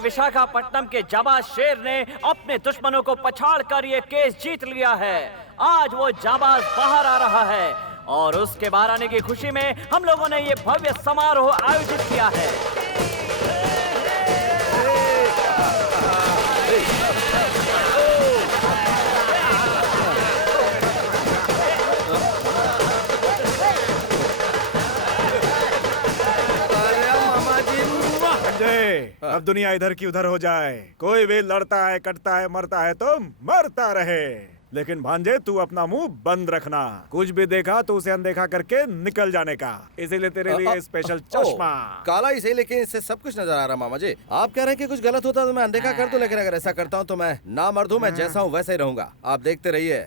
विशाखापट्टनम के जाबाज शेर ने अपने दुश्मनों को पछाड़कर ये केस जीत लिया है। आज वो जाबाज बाहर आ रहा है और उसके बाहर आने की खुशी में हम लोगों ने ये भव्य समारोह आयोजित किया है। अब दुनिया इधर की उधर हो जाए, कोई भी लड़ता है, कटता है, मरता है तो मरता रहे, लेकिन भांजे तू अपना मुंह बंद रखना। कुछ भी देखा तो उसे अनदेखा करके निकल जाने का। इसीलिए तेरे लिए स्पेशल चश्मा। काला ही सही, लेकिन इससे सब कुछ नजर आ रहा। मामा जी, आप कह रहे हैं कि कुछ गलत होता तो मैं अनदेखा कर दूं, लेकिन अगर ऐसा करता हूं तो मैं ना मर्द हूं, मैं जैसा हूं वैसे ही रहूंगा। आप देखते रहिए।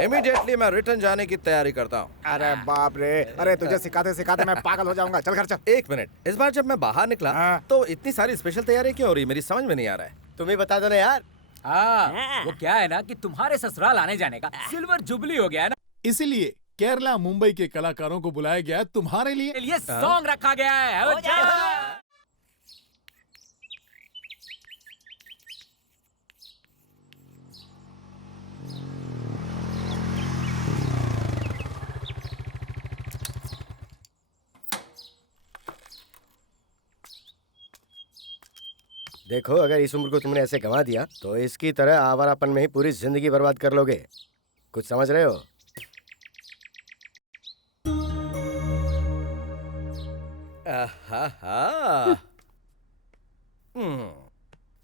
इमीडिएटली मैं रिटर्न जाने की तैयारी करता हूँ। अरे बाप रे, अरे तुझे सिखाते सिखाते मैं पागल हो जाऊंगा। चल घर चल। एक मिनट, इस बार जब मैं बाहर निकला तो इतनी सारी स्पेशल तैयारी क्यों हो रही, मेरी समझ में नहीं आ रहा है। तुम्हें बता दो ना यार। वो क्या है ना कि तुम्हारे ससुराल आने जाने का सिल्वर जुबली हो गया है ना, इसीलिए केरला मुंबई के कलाकारों को बुलाया गया तुम्हारे लिए सॉन्ग रखा गया है। देखो, अगर इस उम्र को तुमने ऐसे गंवा दिया तो इसकी तरह आवारापन में ही पूरी जिंदगी बर्बाद कर लोगे। कुछ समझ रहे हो?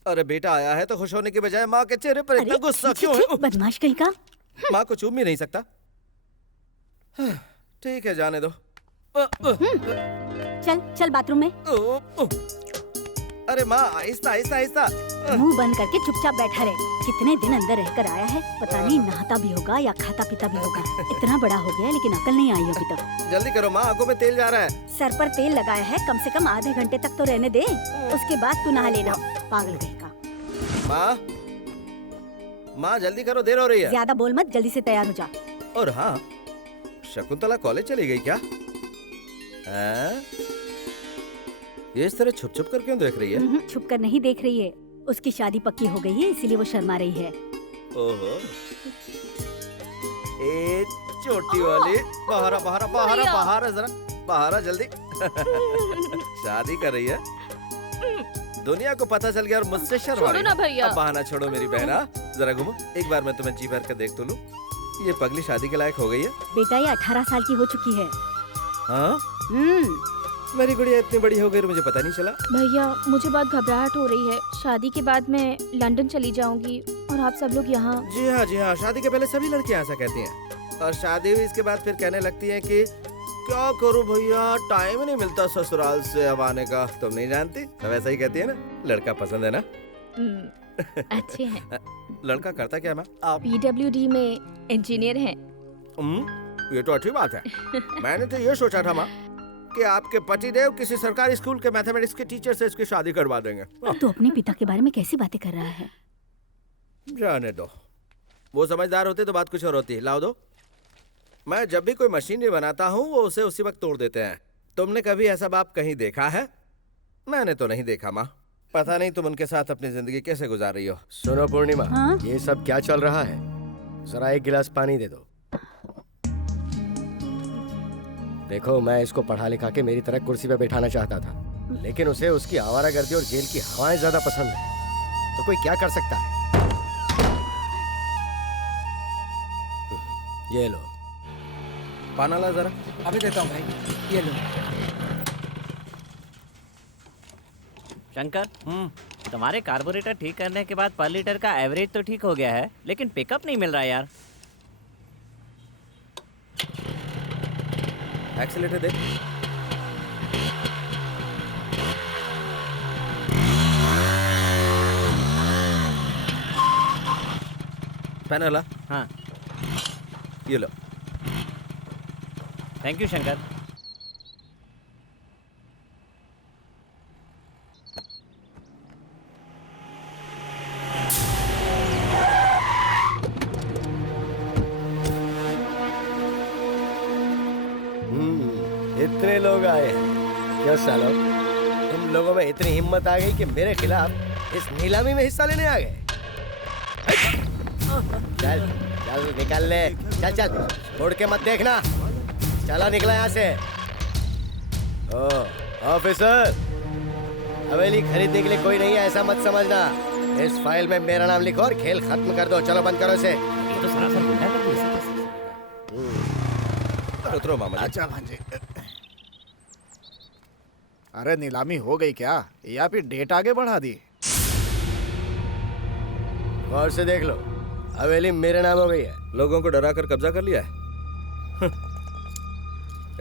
अरे बेटा आया है तो खुश होने के बजाय माँ के चेहरे पर इतना गुस्सा क्यों है? बदमाश कहीं का। माँ को चूम भी नहीं सकता। ठीक है, जाने दो। चल चल बाथरूम में। अरे माँ, आहिस्ता आहिस्ता आहिस्ता। मुंह बंद करके चुपचाप बैठा रहे। कितने दिन अंदर रहकर आया है, पता नहीं नहाता भी होगा या खाता पीता भी होगा। इतना बड़ा हो गया लेकिन अकल नहीं आई अभी तक। जल्दी करो माँ, आंखों में तेल जा रहा है। सर पर तेल लगाया है, कम से कम आधे घंटे तक तो रहने दे, उसके बाद तू नहा लेना। पागल कहेगा। माँ जल्दी करो, देर हो रही है। ज्यादा बोल मत, जल्दी से तैयार हो जा। और हाँ, शकुंतला कॉलेज चली गई क्या? ये इस तरह छुप छुप कर क्यों देख रही है? छुप कर नहीं देख रही है, उसकी शादी पक्की हो गई है इसीलिए वो शर्मा रही है। ओहो, ए छोटी वाली, बाहर बाहर बाहर बाहर जरा बाहर जल्दी। शादी कर रही है, दुनिया को पता चल गया और मुझसे शर्मा रही है। अब बहाना छोड़ो मेरी बहना, जरा घूमो। एक बार मैं तुम्हें जी भर कर देख तो लूं। ये पगली शादी के लायक हो गई है। बेटा ये 18 साल की हो चुकी है। हाँ? मेरी गुड़िया इतनी बड़ी हो गई मुझे पता नहीं चला। भैया मुझे बहुत घबराहट हो रही है। शादी के बाद मैं लंदन चली जाऊंगी और आप सब लोग यहाँ। जी हाँ जी हाँ, शादी के पहले सभी लड़कियाँ ऐसा कहती हैं और शादी हुई इसके बाद फिर कहने लगती हैं कि क्या करूँ भैया, टाइम ही नहीं मिलता ससुराल से अब आने का। तुम नहीं जानती, सब ऐसा ही कहती है ना। लड़का पसंद है ना? अच्छे हैं। लड़का करता क्या मैम? आप PWD में इंजीनियर हैं। ये तो अच्छी बात है। मैंने तो ये सोचा था माँ कि आपके पतिदेव किसी सरकारी स्कूल के मैथमेटिक्स के टीचर से इसकी शादी करवा देंगे। तू अपने पिता के बारे में कैसी बातें कर रहा है? जाने दो, वो समझदार होते तो बात कुछ और होती। लाओ दो। मैं जब भी कोई मशीनरी बनाता हूँ वो उसे उसी वक्त तोड़ देते हैं। तुमने कभी ऐसा बाप कहीं देखा है? मैंने तो नहीं देखा माँ। पता नहीं तुम उनके साथ अपनी जिंदगी कैसे गुजार रही हो। सुनो पूर्णिमा, ये सब क्या चल रहा है? जरा एक गिलास पानी दे दो। देखो, मैं इसको पढ़ा लिखा के मेरी तरह कुर्सी पे बैठाना चाहता था, लेकिन उसे उसकी आवारागर्दी और जेल की हवाएं ज्यादा पसंद है। तो कोई क्या कर सकता है? ये लो पाना ला जरा। अभी देता हूँ भाई, ये लो। शंकर, तुम्हारे कार्बोरेटर ठीक करने के बाद पर लीटर का एवरेज तो ठीक हो गया है, लेकिन पिकअप नहीं मिल रहा यार। एक्सीलेटर दे। पैनल ला। हाँ, ये लो। Thank you Shankar. इतने लोग आए हैं क्या सालो? तुम लोगों में इतनी हिम्मत आ गई कि मेरे खिलाफ इस नीलामी में हिस्सा लेने आ गए। चल चल निकल ले, चल चल, मुड़ के मत देखना, चला निकला यहाँ से। ओ ऑफिसर, हवेली खरीदने के लिए कोई नहीं है ऐसा मत समझना। इस फाइल में मेरा नाम लिखो और खेल खत्म कर दो। चलो बंद करो इसे। ये तो सरासर गुंडागर्दी है। उतरो मामा जी। अच्छा भांजे। अरे नीलामी हो गई क्या या फिर डेट आगे बढ़ा दी? गौर से देख लो, हवेली मेरे नाम हो गई है। लोगों को डरा कर कब्जा कर लिया है।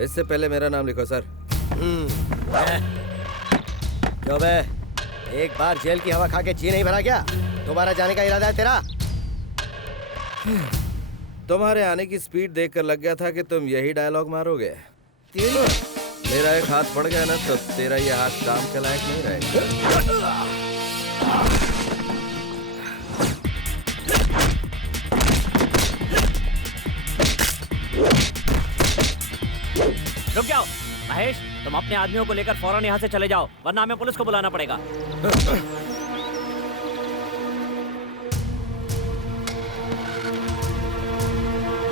इससे पहले मेरा नाम लिखो सर। जो बे, एक बार जेल की हवा खा के जी नहीं भरा क्या? दोबारा जाने का इरादा है तेरा? तुम्हारे आने की स्पीड देखकर लग गया था कि तुम यही डायलॉग मारोगे। मेरा एक हाथ पड़ गया ना तो तेरा ये हाथ काम के लायक नहीं रहेगा। रुक जाओ महेश, तुम अपने आदमियों को लेकर फौरन यहाँ से चले जाओ, वरना हमें पुलिस को बुलाना पड़ेगा।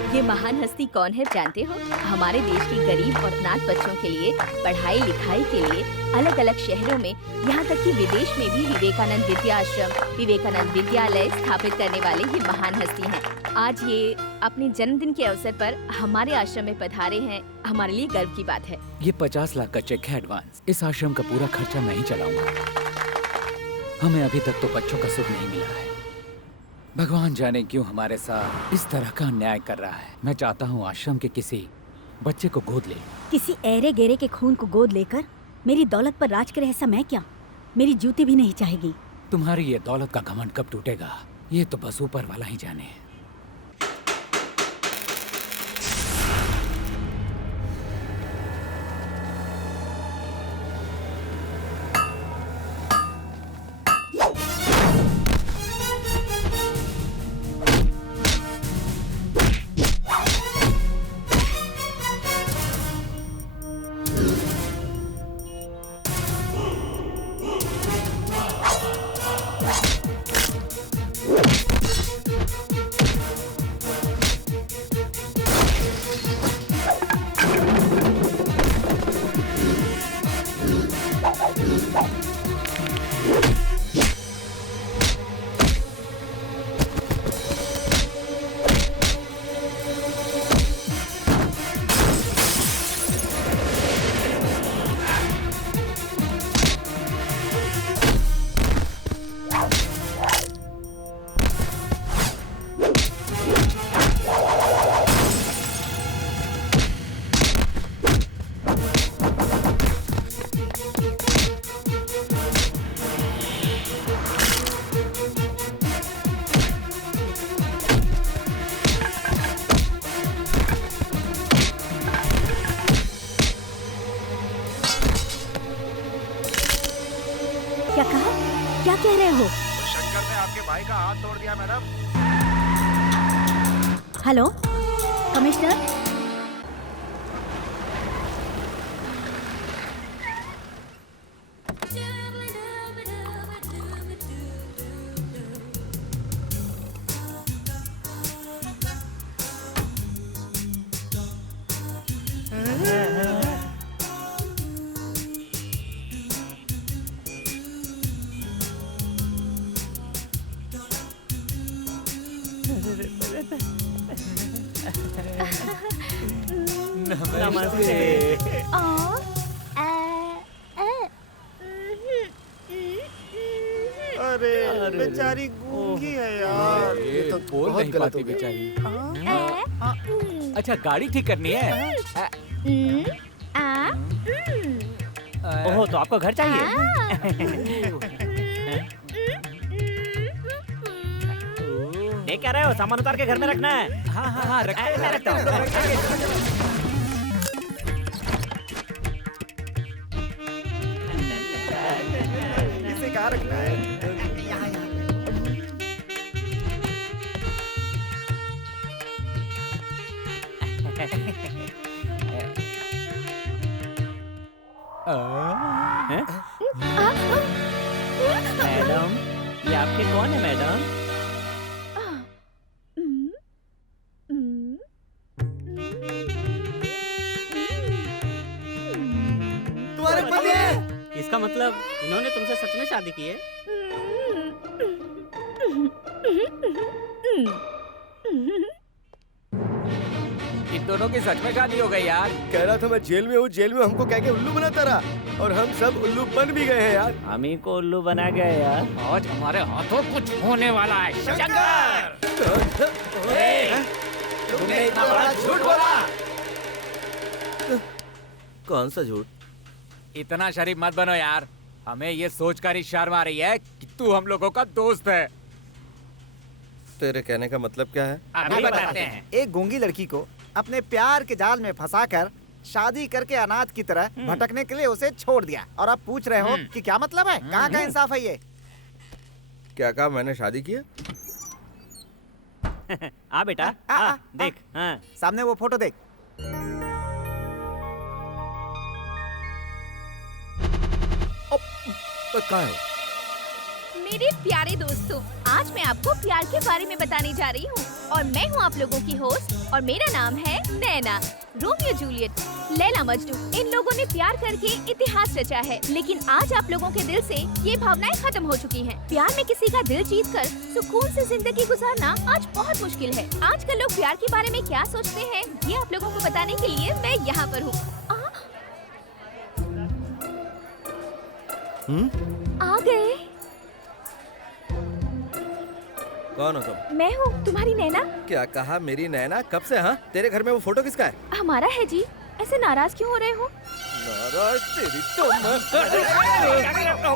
ये महान हस्ती कौन है जानते हो? हमारे देश के गरीब और अनाथ बच्चों के लिए पढ़ाई लिखाई के लिए अलग अलग शहरों में, यहाँ तक कि विदेश में भी विवेकानंद विद्या आश्रम, विवेकानंद विद्यालय स्थापित करने वाले ये महान हस्ती हैं। आज ये अपने जन्मदिन के अवसर पर हमारे आश्रम में पधारे हैं, हमारे लिए गर्व की बात है। ये 50 लाख का चेक है एडवांस। इस आश्रम का पूरा खर्चा मैं ही चलाऊंगा। हमें अभी तक तो बच्चों का सुख नहीं मिला है। भगवान जाने क्यों हमारे साथ इस तरह का अन्याय कर रहा है। मैं चाहता हूँ आश्रम के किसी बच्चे को गोद ले। किसी ऐरे गेरे के खून को गोद लेकर मेरी दौलत पर राज करे ऐसा मैं क्या? मेरी जूती भी नहीं चाहेगी। तुम्हारी ये दौलत का घमंड कब टूटेगा ये तो बस ऊपर वाला ही जाने। क्या कहा? क्या कह रहे हो? शंकर ने आपके भाई का हाथ तोड़ दिया मैडम। हेलो कमिश्नर, अरे बेचारी गूंगी है यार। ये तो बोल नहीं पाती बेचारी। अच्छा गाड़ी ठीक करनी है। ओहो, तो आपको घर चाहिए? ये क्या रहे हो? सामान उतार के घर में रखना है। हाँ हाँ हाँ मैं रखता हूँ। इसे कहाँ रखना है? आपके कौन है मैडम? तुम्हारे पति हैं? इसका मतलब इन्होंने तुमसे सच में शादी की है? इन दोनों की सच में शादी हो गई यार। कह रहा था मैं जेल में हूँ, जेल में हमको कह के उल्लू बनाता रहा और हम सब उल्लू बन भी गए हैं यार। हम ही को उल्लू बना गए यार। आज हमारे हाथों कुछ होने वाला है। शंकर! तुमने इतना बड़ा झूठ बोला। कौन सा झूठ? इतना शरीफ मत बनो यार। हमें ये सोचकर ही शर्म आ रही है कि तू हम लोगों का दोस्त है। तेरे कहने का मतलब क्या है? अभी बताते हैं। एक गूंगी लड़की को अपने प्यार के जाल में फंसाकर शादी करके अनाथ की तरह भटकने के लिए उसे छोड़ दिया और अब पूछ रहे हो कि क्या मतलब है? कहाँ का इंसाफ है ये? क्या कहा मैंने शादी की है? आ बेटा आ, देख। हाँ। सामने वो फोटो देख। कहाँ है? मेरे प्यारे दोस्तों, आज मैं आपको प्यार के बारे में बताने जा रही हूँ और मैं हूँ आप लोगों की होस्ट और मेरा नाम है नैना। रोमियो जूलियट, लैला मजनू, इन लोगों ने प्यार करके इतिहास रचा है, लेकिन आज आप लोगों के दिल से ये भावनाएं खत्म हो चुकी हैं। प्यार में किसी का दिल जीतकर सुकून से जिंदगी गुजारना आज बहुत मुश्किल है। आजकल लोग प्यार के बारे में क्या सोचते हैं, ये आप लोगों को बताने के लिए मैं यहाँ पर हूँ। आ गए। कौन हो तुम? मैं हूँ तुम्हारी नैना। क्या कहा मेरी नैना? कब से? हाँ, तेरे घर में वो फोटो किसका है? हमारा है जी। ऐसे नाराज क्यों हो रहे हो? नाराज तेरी तुम।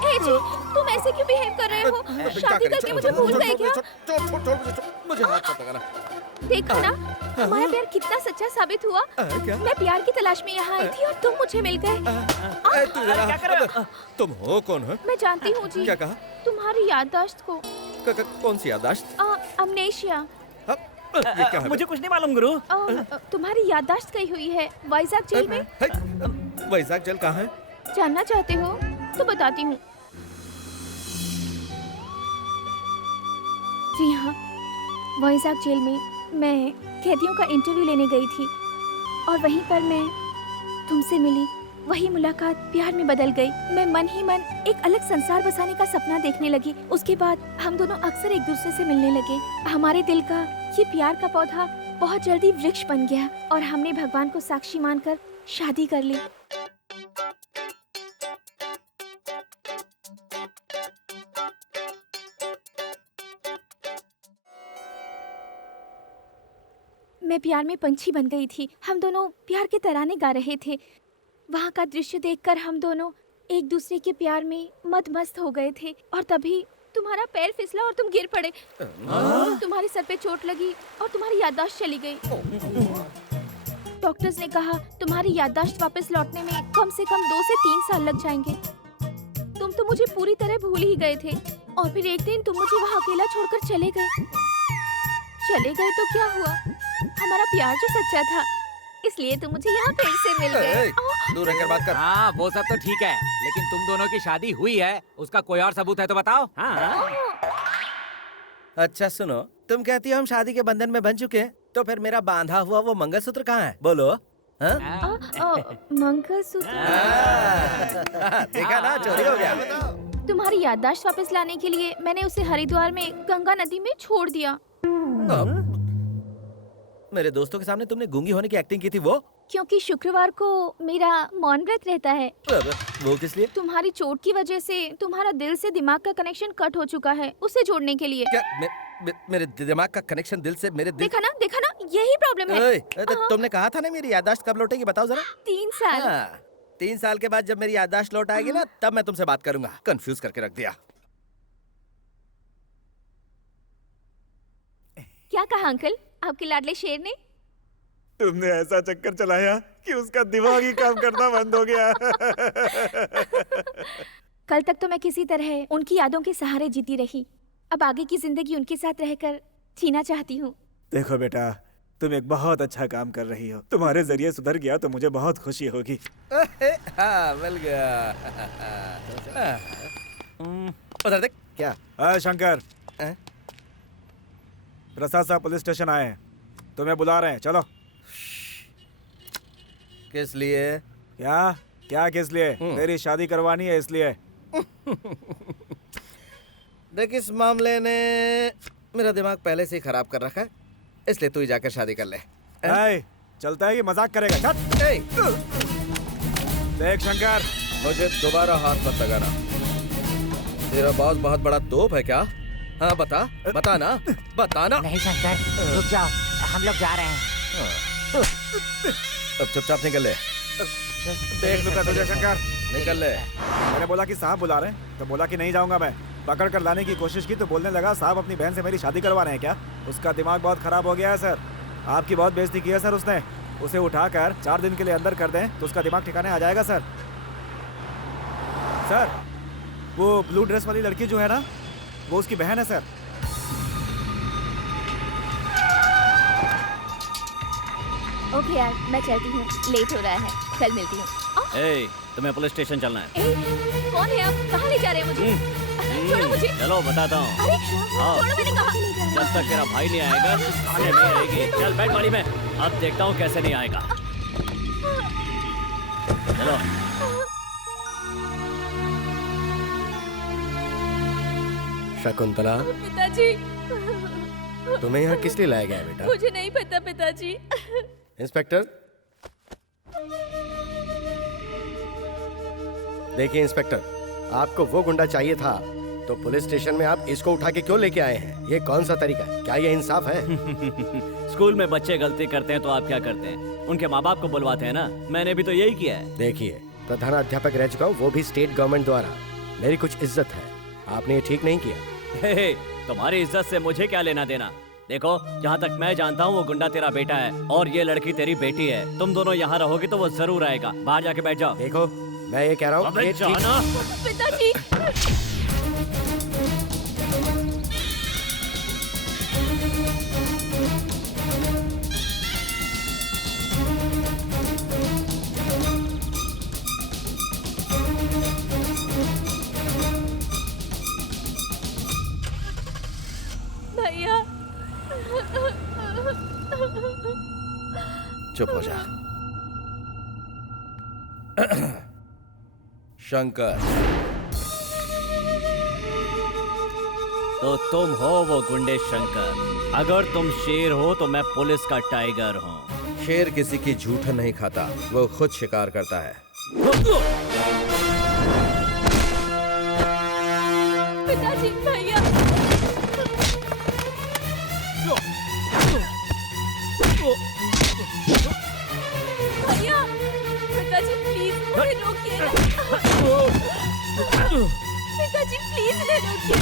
ए जी, तुम ऐसे क्यों बिहेव कर रहे हो? शादी करके मुझे भूल गए क्या? मुझे हाथ मत लगाना। देखा ना, हमारा प्यार कितना सच्चा साबित हुआ। क्या? मैं प्यार की तलाश में यहाँ आई थी और तुम मुझे मिल गए। क्या कर रहे हो? तुम हो कौन है? मैं जानती हूँ जी। क्या कहा? तुम्हारी याददाश्त को। कौन सी याददाश्त? अमनेशिया। ये क्या है? मुझे कुछ नहीं मालूम गुरु। तुम्हारी याददाश्त गई हुई है वाइजाग जेल में। वाइजाग जेल कहाँ है? जानना चाहते हो तो बताती हूँ। जी हाँ, वाइजाग जेल में मैं कैदियों का इंटरव्यू लेने गई थी और वहीं पर मैं तुमसे मिली। वही मुलाकात प्यार में बदल गई। मैं मन ही मन एक अलग संसार बसाने का सपना देखने लगी। उसके बाद हम दोनों अक्सर एक दूसरे से मिलने लगे। हमारे दिल का ये प्यार का पौधा बहुत जल्दी वृक्ष बन गया और हमने भगवान को साक्षी मानकर शादी कर ली। मैं प्यार में पंछी बन गई थी। हम दोनों प्यार के तराने गा रहे थे। वहाँ का दृश्य देखकर हम दोनों एक दूसरे के प्यार में मदमस्त हो गए थे और तभी तुम्हारा पैर फिसला और तुम गिर पड़े। तुम्हारे सर पे चोट लगी और तुम्हारी याददाश्त चली गई। डॉक्टर्स ने कहा तुम्हारी याददाश्त वापस लौटने में कम से कम 2 से 3 साल लग जाएंगे। तुम तो मुझे पूरी तरह भूल ही गए थे और फिर एक दिन तुम मुझे वहाँ अकेला छोड़कर चले गए। चले गए तो क्या हुआ? हमारा प्यार जो सच्चा था, इसलिए तुम मुझे यहाँ फिर से मिल गए। दूर रहकर बात कर। हाँ, वो सब तो ठीक है, लेकिन तुम दोनों की शादी हुई है, उसका कोई और सबूत है तो बताओ। हाँ। अच्छा सुनो, तुम कहती हो हम शादी के बंधन में बन चुके हैं, तो फिर मेरा बांधा हुआ वो मंगलसूत्र कहाँ है? बोलो। मंगलसूत्र? देखा ना, चोरी हो गया। तुम्हारी याददाश्त वापस लाने के लिए मैंने उसे हरिद्वार में गंगा नदी में छोड़ दिया। मेरे दोस्तों के सामने तुमने गूंगी होने की एक्टिंग की थी वो? क्योंकि शुक्रवार को मेरा मौन व्रत रहता है। वो किस लिए? तुम्हारी चोट की वजह से तुम्हारा दिल से दिमाग का कनेक्शन कट हो चुका है, उसे जोड़ने के लिए। क्या मेरे दिमाग का कनेक्शन दिल से मेरे दिल... देखा ना, यही प्रॉब्लम है। तुमने कहा था ना मेरी याददाश्त कब लौटेगी, बताओ जरा। 3 साल। 3 साल के बाद जब मेरी याददाश्त लौट आएगी ना, तब मैं तुमसे बात करूंगा। कंफ्यूज करके रख दिया। क्या कहा अंकल आपके लाडले शेर ने? तुमने ऐसा चक्कर चलाया कि उसका दिमाग ही काम करना बंद हो गया। कल तक तो मैं किसी तरह उनकी यादों के सहारे जीती रही। अब आगे की जिंदगी उनके साथ रहकर जीना चाहती हूँ। देखो बेटा, तुम एक बहुत अच्छा काम कर रही हो। तुम्हारे जरिए सुधर गया तो मुझे बहुत खुशी होगी। हाँ, मिल गया। उधर देख, क्या शंकर, हैं? प्रसाद साहब पुलिस स्टेशन आए हैं, तुम्हें बुला रहे हैं, चलो। किस लिए? क्या क्या किस लिए? तेरी शादी करवानी है इसलिए। देख, इस मामले ने मेरा दिमाग पहले से ही खराब कर रखा है, इसलिए तू ही जाकर शादी कर ले। चलता है कि मजाक करेगा? चल। देख शंकर, मुझे दोबारा हाथ मत लगाना। तेरा बॉस बहुत बड़ा तोप है क्या? हाँ बता, बताना, बताना। नहीं शंकर, रुक जाओ, हम लोग जा रहे हैं। अब चुपचाप निकल ले। देख लूंगा तुझे शंकर, निकल ले। मैंने बोला कि साहब बुला रहे हैं तो बोला कि नहीं जाऊंगा मैं। पकड़ कर लाने की कोशिश की तो बोलने लगा साहब अपनी बहन से मेरी शादी करवा रहे हैं क्या? उसका दिमाग बहुत खराब हो गया है सर। आपकी बहुत बेइज्जती की है सर उसने। उसे उठाकर 4 दिन के लिए अंदर कर दें तो उसका दिमाग ठिकाने आ जाएगा सर। सर, वो ब्लू ड्रेस वाली लड़की जो है ना, वो उसकी बहन है सर। ओके यार, मैं चलती हूँ, लेट हो रहा है, कल मिलती हूँ। ए, तुम्हें पुलिस स्टेशन चलना है। कौन है आप? कहाँ ले जा रहे हैं मुझे? छोड़ो मुझे। चलो बताता हूँ। अरे छोड़ो, मैंने कहा। जब तक तेरा भाई नहीं आएगा थाने नहीं आएगी। चल बैठ गाड़ी में, अब देखता हूँ कैसे नहीं आएगा। चलो। शकुंतला, पिताजी, तुम्हें यहाँ किस लिए लाया गया है बेटा? मुझे नहीं पता पिताजी। इंस्पेक्टर, देखिए इंस्पेक्टर, आपको वो गुंडा चाहिए था तो पुलिस स्टेशन में आप इसको उठा के क्यों लेके आए हैं? ये कौन सा तरीका है? क्या ये इंसाफ है? स्कूल में बच्चे गलती करते हैं तो आप क्या करते हैं? उनके माँ बाप को बुलवाते हैं ना। मैंने भी तो यही किया है। देखिए, प्रधानाध्यापक रह चुका हूँ, वो भी स्टेट गवर्नमेंट द्वारा। मेरी कुछ इज्जत है, आपने ये ठीक नहीं किया। तुम्हारी इज्जत से मुझे क्या लेना देना? देखो, जहाँ तक मैं जानता हूँ वो गुंडा तेरा बेटा है और ये लड़की तेरी बेटी है। तुम दोनों यहाँ रहोगे तो वो जरूर आएगा। बाहर जाके बैठ जाओ। देखो, मैं ये कह रहा हूँ पिताजी। भैया, चुप हो जा। शंकर, तो तुम हो वो गुंडे शंकर। अगर तुम शेर हो तो मैं पुलिस का टाइगर हूँ। शेर किसी की झूठ नहीं खाता, वो खुद शिकार करता है। पिताजी, भैया। भैया, पिताजी प्लीज मुझे रोकिए। पिताजी प्लीज इन्हें रोकिए।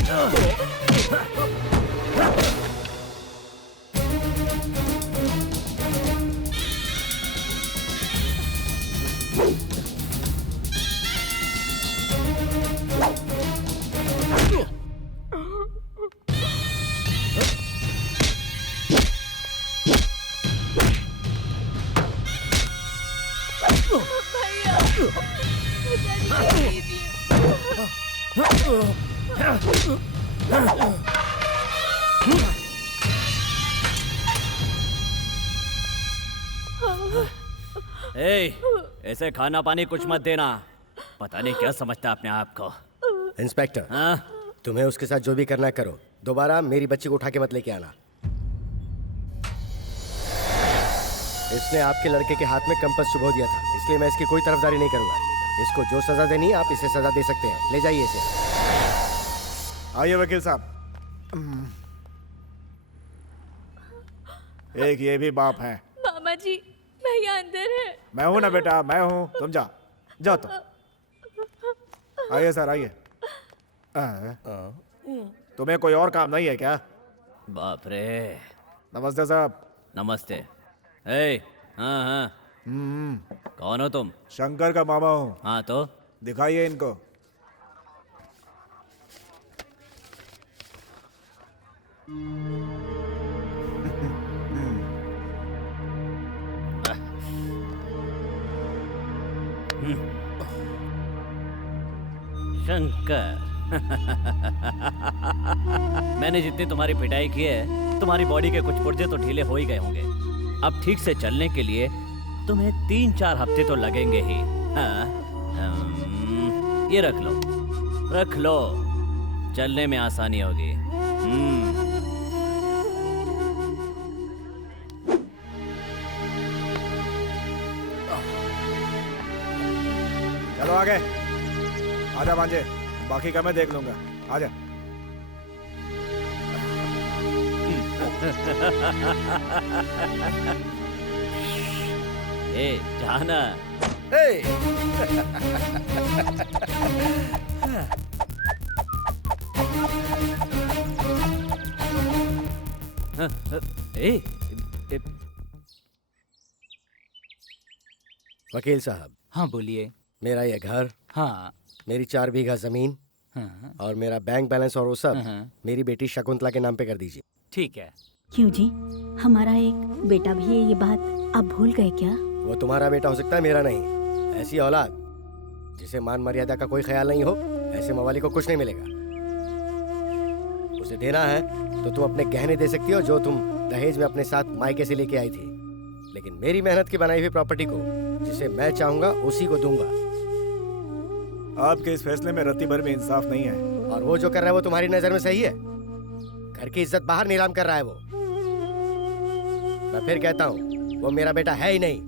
ऐसे खाना पानी कुछ मत देना। पता नहीं क्या समझता है अपने आप को। इंस्पेक्टर, तुम्हें उसके साथ जो भी करना है करो, दोबारा मेरी बच्ची को उठा के मत लेके आना। इसने आपके लड़के के हाथ में कंपास चुभो दिया था, इसलिए मैं इसकी कोई तरफदारी नहीं करूंगा। इसको जो सजा देनी है आप इसे सजा दे सकते हैं। ले जाइए इसे। आइए वकील साहब। एक ये भी बाप है। मामा जी, भैया अंदर है। मैं हूं ना बेटा, मैं हूं। तुम जाओ तो। आइए सर, आइए। तुम्हें कोई और काम नहीं है क्या? बाप रे। नमस्ते साहब। नमस्ते। हाँ। कौन हो तुम? शंकर का मामा हूँ। हाँ तो दिखाइए इनको। शंकर, मैंने जितनी तुम्हारी पिटाई की है, तुम्हारी बॉडी के कुछ पुर्जे तो ढीले हो ही गए होंगे। अब ठीक से चलने के लिए तुम्हें 3-4 हफ्ते तो लगेंगे ही। हाँ, ये रख लो, चलने में आसानी होगी। चलो आगे, आजा भांजे, बाकी का मैं देख लूंगा। आजा। ए, जाना। वकील साहब। हाँ बोलिए। मेरा ये घर, हाँ, मेरी 4 बीघा जमीन, हाँ, और मेरा बैंक बैलेंस और वो सब मेरी बेटी शकुंतला के नाम पे कर दीजिए। ठीक है। क्यों जी, हमारा एक बेटा भी है, ये बात आप भूल गए क्या? वो तुम्हारा बेटा हो सकता है, मेरा नहीं। ऐसी औलाद जिसे मान मर्यादा का कोई ख्याल नहीं हो, ऐसे मवाली को कुछ नहीं मिलेगा। उसे देना है तो तुम अपने गहने दे सकती हो, जो तुम दहेज में अपने साथ मायके से लेके आई थी, लेकिन मेरी मेहनत की बनाई हुई प्रॉपर्टी को जिसे मैं चाहूंगा उसी को दूंगा। आपके इस फैसले में रत्ती भर में इंसाफ नहीं है। और वो जो कर रहा है वो तुम्हारी नजर में सही है? घर की इज्जत बाहर नीलाम कर रहा है वो। मैं फिर कहता हूँ, वो मेरा बेटा है ही नहीं।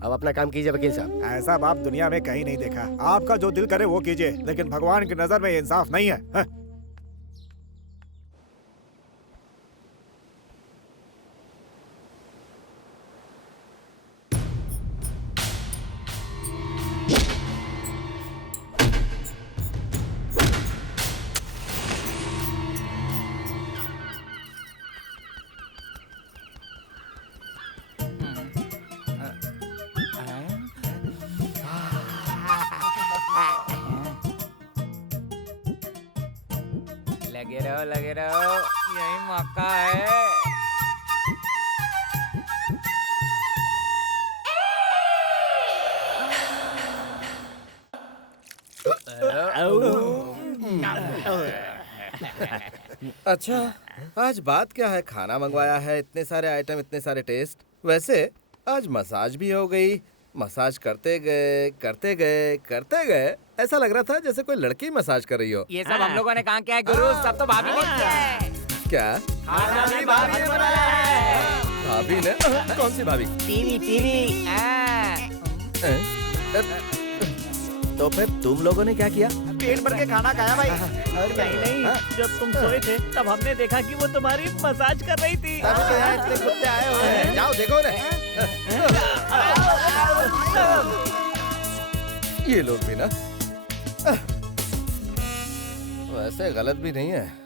अब अपना काम कीजिए वकील साहब। ऐसा बाप दुनिया में कहीं नहीं देखा। आपका जो दिल करे वो कीजिए, लेकिन भगवान की नजर में ये इंसाफ नहीं है। हाँ? लगे रहो, यही मौका है। अच्छा, आज बात क्या है? खाना मंगवाया है, इतने सारे आइटम, इतने सारे टेस्ट। वैसे आज मसाज भी हो गई। मसाज करते गए ऐसा लग रहा था जैसे कोई लड़की मसाज कर रही हो। ये सब हम लोगों ने कहा क्या है गुरु? सब तो भाभी ने किया है। क्या? खाना भी भाभी ने बनाया है। भाभी ने? कौन सी भाभी? टीवी। तो फिर तुम लोगों ने क्या किया? पेट भर के खाना खाया भाई। और नहीं, जब तुम सोए थे तब हमने देखा कि वो तुम्हारी मसाज कर रही थी। तभी तो यहाँ इतने कुत्ते आए हुए हैं। जाओ देखो रे। ये लोग भी ना वैसे गलत भी नहीं है।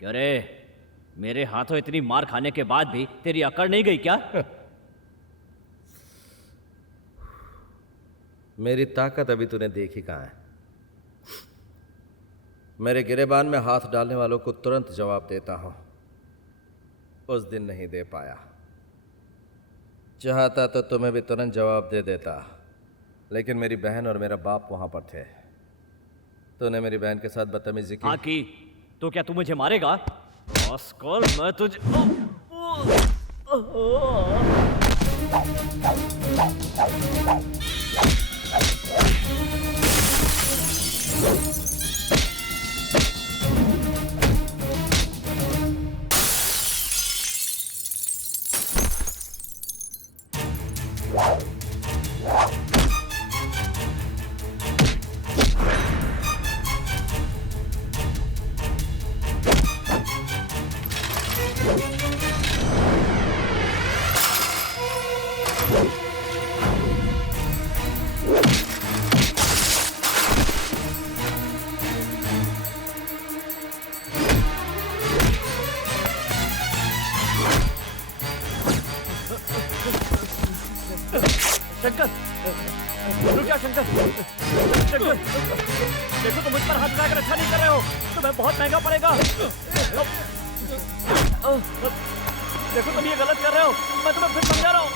क्यों रे, मेरे हाथों इतनी मार खाने के बाद भी तेरी अकड़ नहीं गई क्या? मेरी ताकत अभी तूने देखी कहाँ है। मेरे गिरेबान में हाथ डालने वालों को तुरंत जवाब देता हूं। उस दिन नहीं दे पाया। चाहता तो तुम्हें भी तुरंत जवाब दे देता, लेकिन मेरी बहन और मेरा बाप वहां पर थे। तूने मेरी बहन के साथ बदतमीजी की। हाँ की। तो क्या तू मुझे मारेगा? ऑस्कर, मैं तुझे शंकर, रुक जा शंकर। शंकर, देखो तुम मुझ पर हाथ उठाकर अच्छा नहीं कर रहे हो, तुम्हें बहुत महंगा पड़ेगा। देखो तुम ये गलत कर रहे हो, मैं तुम्हें फिर समझा रहा हूँ।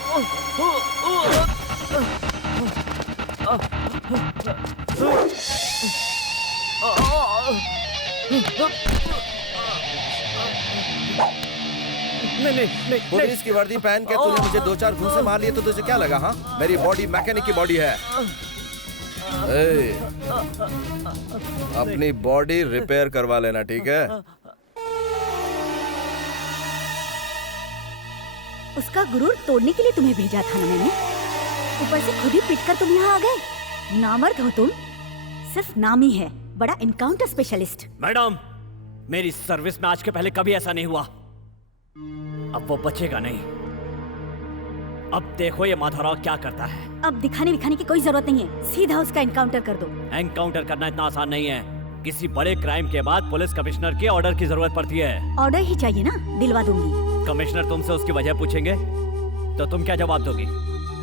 नहीं, पुलिस की वर्दी पहन के तूने मुझे 2-4 घूंसे मार लिए तो तुझे क्या लगा? हाँ, मेरी बॉडी मैकेनिक की बॉडी है। अपनी बॉडी रिपेयर करवा लेना, ठीक है? उसका गुरूर तोड़ने के लिए तुम्हें भेजा था ना मैंने। ऊपर से खुद ही पिटकर तुम यहाँ आ गए। नामर्द हो तुम, सिर्फ नाम ही है बड़ा एनकाउंटर स्पेशलिस्ट। मैडम, मेरी सर्विस में आज के पहले कभी ऐसा नहीं हुआ। अब वो बचेगा नहीं। अब देखो ये माधवराव क्या करता है। अब दिखाने विखाने की कोई जरूरत नहीं है, सीधा उसका एनकाउंटर कर दो। एनकाउंटर करना इतना आसान नहीं है। किसी बड़े क्राइम के बाद पुलिस कमिश्नर के ऑर्डर की जरूरत पड़ती है। ऑर्डर ही चाहिए ना, दिलवा दूंगी। कमिश्नर तुमसे उसकी वजह पूछेंगे तो तुम क्या जवाब दोगी?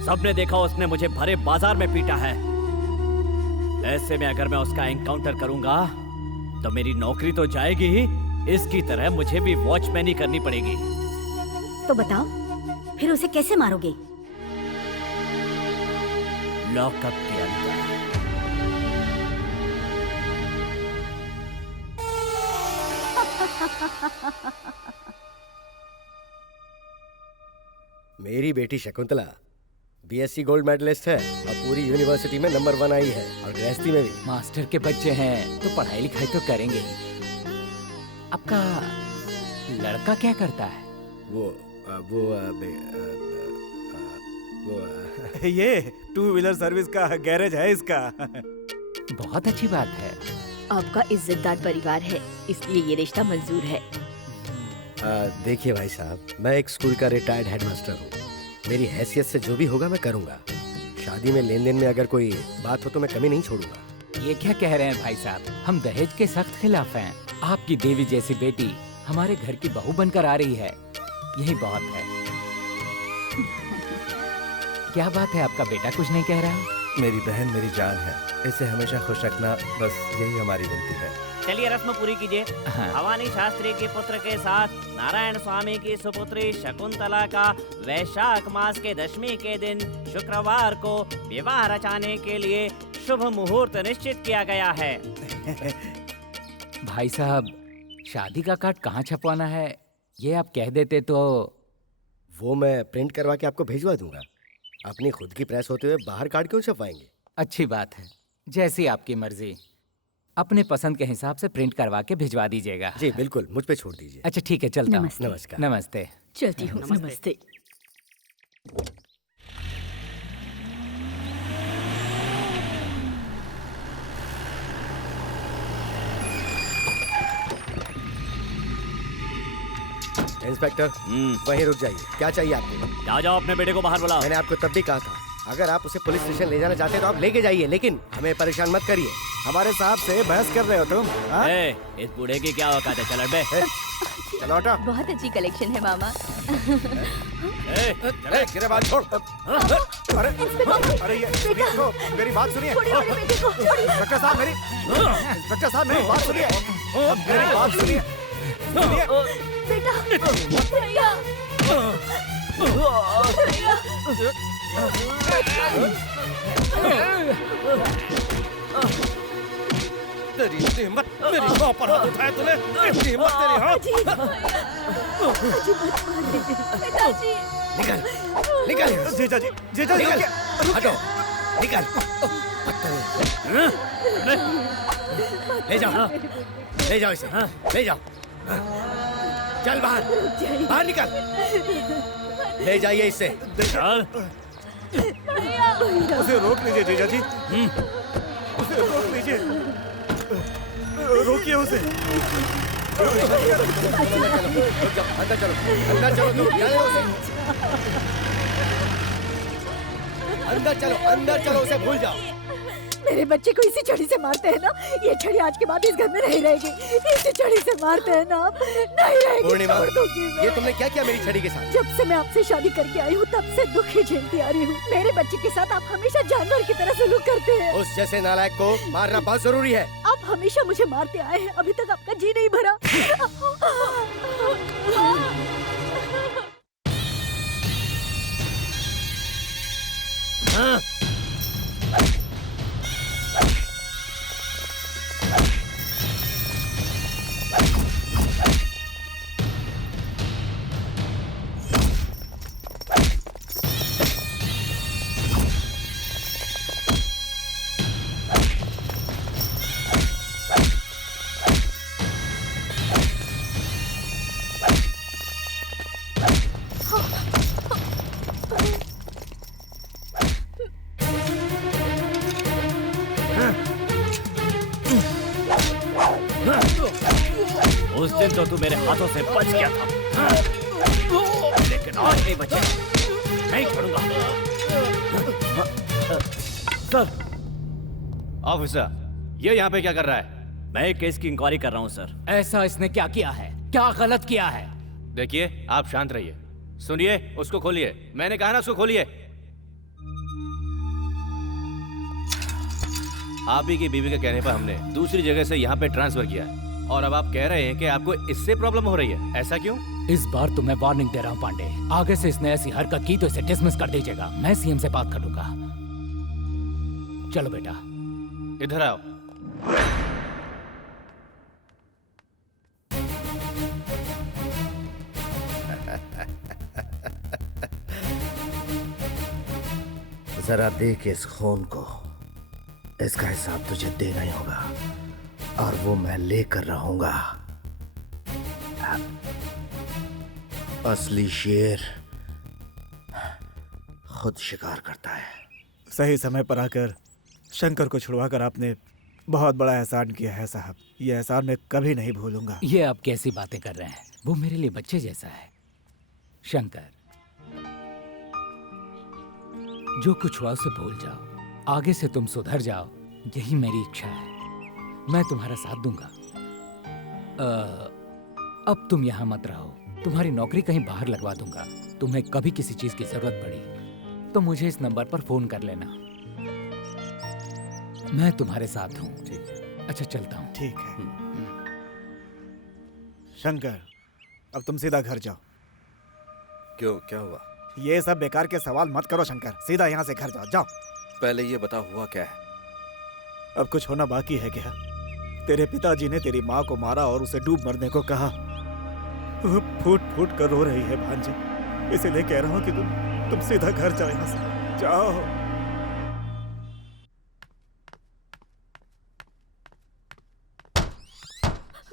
सबने देखा उसने मुझे भरे बाजार में पीटा है। ऐसे में अगर मैं उसका एनकाउंटर करूंगा तो मेरी नौकरी तो जाएगी ही, इसकी तरह मुझे भी वॉचमैनी करनी पड़ेगी। तो बताओ फिर उसे कैसे मारोगे? लॉकअप के अंदर। मेरी बेटी शकुंतला बीएससी गोल्ड मेडलिस्ट है और पूरी यूनिवर्सिटी में नंबर 1 आई है, और गृहस्थी में भी। मास्टर के बच्चे हैं तो पढ़ाई लिखाई तो करेंगे ही। आपका लड़का क्या करता है? ये 2 व्हीलर सर्विस का गैरेज है इसका। बहुत अच्छी बात है। आपका इज्जतदार परिवार है, इसलिए ये रिश्ता मंजूर है। देखिए भाई साहब, मैं एक स्कूल का रिटायर्ड हेडमास्टर हूँ। मेरी हैसियत से जो भी होगा मैं करूँगा। शादी में लेन देन में अगर कोई बात हो तो मैं कमी नहीं छोड़ूंगा। ये क्या कह रहे हैं भाई साहब? हम दहेज के सख्त खिलाफ हैं। आपकी देवी जैसी बेटी हमारे घर की बहू बनकर आ रही है, यही बहुत है। क्या बात है, आपका बेटा कुछ नहीं कह रहा? मेरी बहन मेरी जान है, इसे हमेशा खुश रखना, बस यही हमारी विनती है। चलिए रस्म पूरी कीजिए। भवानी शास्त्री के पुत्र के साथ नारायण स्वामी की सुपुत्री शकुंतला का वैशाख मास के 10वीं के दिन शुक्रवार को विवाह रचाने के लिए शुभ मुहूर्त निश्चित किया गया है। भाई साहब, शादी का कार्ड कहाँ छपवाना है ये आप कह देते तो। वो मैं प्रिंट करवा के आपको भेजवा दूंगा। अपनी खुद की प्रेस होते हुए बाहर कार्ड क्यों छपवाएंगे? अच्छी बात है, जैसी आपकी मर्जी। अपने पसंद के हिसाब से प्रिंट करवा के भिजवा दीजिएगा। जी बिल्कुल, मुझ पे छोड़ दीजिए। अच्छा ठीक है, चलता हूँ। नमस्कार। नमस्ते। चलती हूँ। नमस्ते। इंस्पेक्टर, वहीं रुक जाइए। क्या चाहिए आपको? जा जाओ, अपने बेटे को बाहर बुलाओ। मैंने आपको तब भी कहा था, अगर आप उसे पुलिस स्टेशन ले जाना चाहते हैं तो आप लेके जाइए, लेकिन हमें परेशान मत करिए। हमारे साहब से बहस कर रहे हो तुम? इस बूढ़े की क्या औकात है? चल बे। चलो हटो। बहुत अच्छी कलेक्शन है मामा। गिरेबान छोड़। अरे ये देखो, मेरी बात सुनिए। इंस्पेक्टर साहब मेरी बात सुनिए। मेरी बात सुनिए। बेटा, भैया, तेरी हिम्मत, मेरी माँ पर हाथ उठाया तूने? तेरी हिम्मत, तेरी हाथ। निकल, निकल। जीजा जी, निकल, हटो, निकल। ले जाओ इसे, ले जाओ। चल बाहर, बाहर निकल। ले जाइए इसे। चल। उसे रोक लीजिए जीजा जी। उसे रोक लीजिए, रोकिए उसे। अंदर चलो, अंदर चलो, तुम जाने दो उसे। अंदर चलो, उसे भूल जाओ। मेरे बच्चे को इसी छड़ी से मारते हैं ना? ये छड़ी आज के बाद इस घर में नहीं रहेगी। इसी छड़ी से मारते हैं ना आप? नहीं रहेगी। पूर्णिमा, छोड़ दूंगी मैं। ये तुमने क्या किया मेरी छड़ी के साथ? जब से मैं आपसे शादी करके आई हूँ तब से दुख ही झेलती आ रही हूँ। मेरे बच्चे के साथ आप हमेशा जानवर की तरह सलूक करते हैं। उस जैसे नालायक को मारना बहुत जरूरी है। आप हमेशा मुझे मारते आए हैं, अभी तक आपका जी नहीं भरा। उस दिन तो तू मेरे हाथों से बच गया था, लेकिन आज नहीं बचे, नहीं छोड़ूंगा। सर। ऑफिसर, ये यहाँ पे क्या कर रहा है? मैं एक केस की इंक्वायरी कर रहा हूँ सर। ऐसा इसने क्या किया है? क्या गलत किया है? देखिए, आप शांत रहिए। सुनिए, उसको खोलिए। मैंने कहा ना उसको खोलिए। आप ही की बीवी के कहने पर हमने दूसरी जगह से यहाँ पे ट्रांसफर किया है, और अब आप कह रहे हैं कि आपको इससे प्रॉब्लम हो रही है। ऐसा क्यों? इस बार तो मैं वार्निंग दे रहा हूँ पांडे, आगे से इसने ऐसी हरकत की तो इसे डिसमिस कर दीजिएगा। मैं सीएम से बात कर लूंगा। चलो बेटा, इधर आओ। जरा देख इस खून को, इसका हिसाब तुझे देना ही होगा, और वो मैं लेकर रहूंगा। असली शेर खुद शिकार करता है। सही समय पर आकर शंकर को छुड़वाकर आपने बहुत बड़ा एहसान किया है साहब। ये एहसान मैं कभी नहीं भूलूंगा। ये आप कैसी बातें कर रहे हैं? वो मेरे लिए बच्चे जैसा है। शंकर, जो कुछ हुआ उसे भूल जाओ, आगे से तुम सुधर जाओ, यही मेरी इच्छा है। मैं तुम्हारा साथ दूंगा। अब तुम यहाँ मत रहो, तुम्हारी नौकरी कहीं बाहर लगवा दूंगा। तुम्हें कभी किसी चीज की जरूरत पड़ी तो मुझे इस नंबर पर फोन कर लेना। मैं तुम्हारे साथ हूँ। अच्छा, चलता हूँ। ठीक है। शंकर, अब तुम सीधा घर जाओ। क्यों, क्या हुआ? ये सब बेकार के सवाल मत करो शंकर, सीधा यहाँ से घर जाओ। जाओ। पहले ये बता, हुआ क्या है? अब कुछ होना बाकी है क्या? तेरे पिताजी ने तेरी माँ को मारा और उसे डूब मरने को कहा। फूट फूट कर रो रही है भांजे, इसीलिए कह रहा हूँ कि तुम सीधा घर जाओ यहाँ से। जाओ।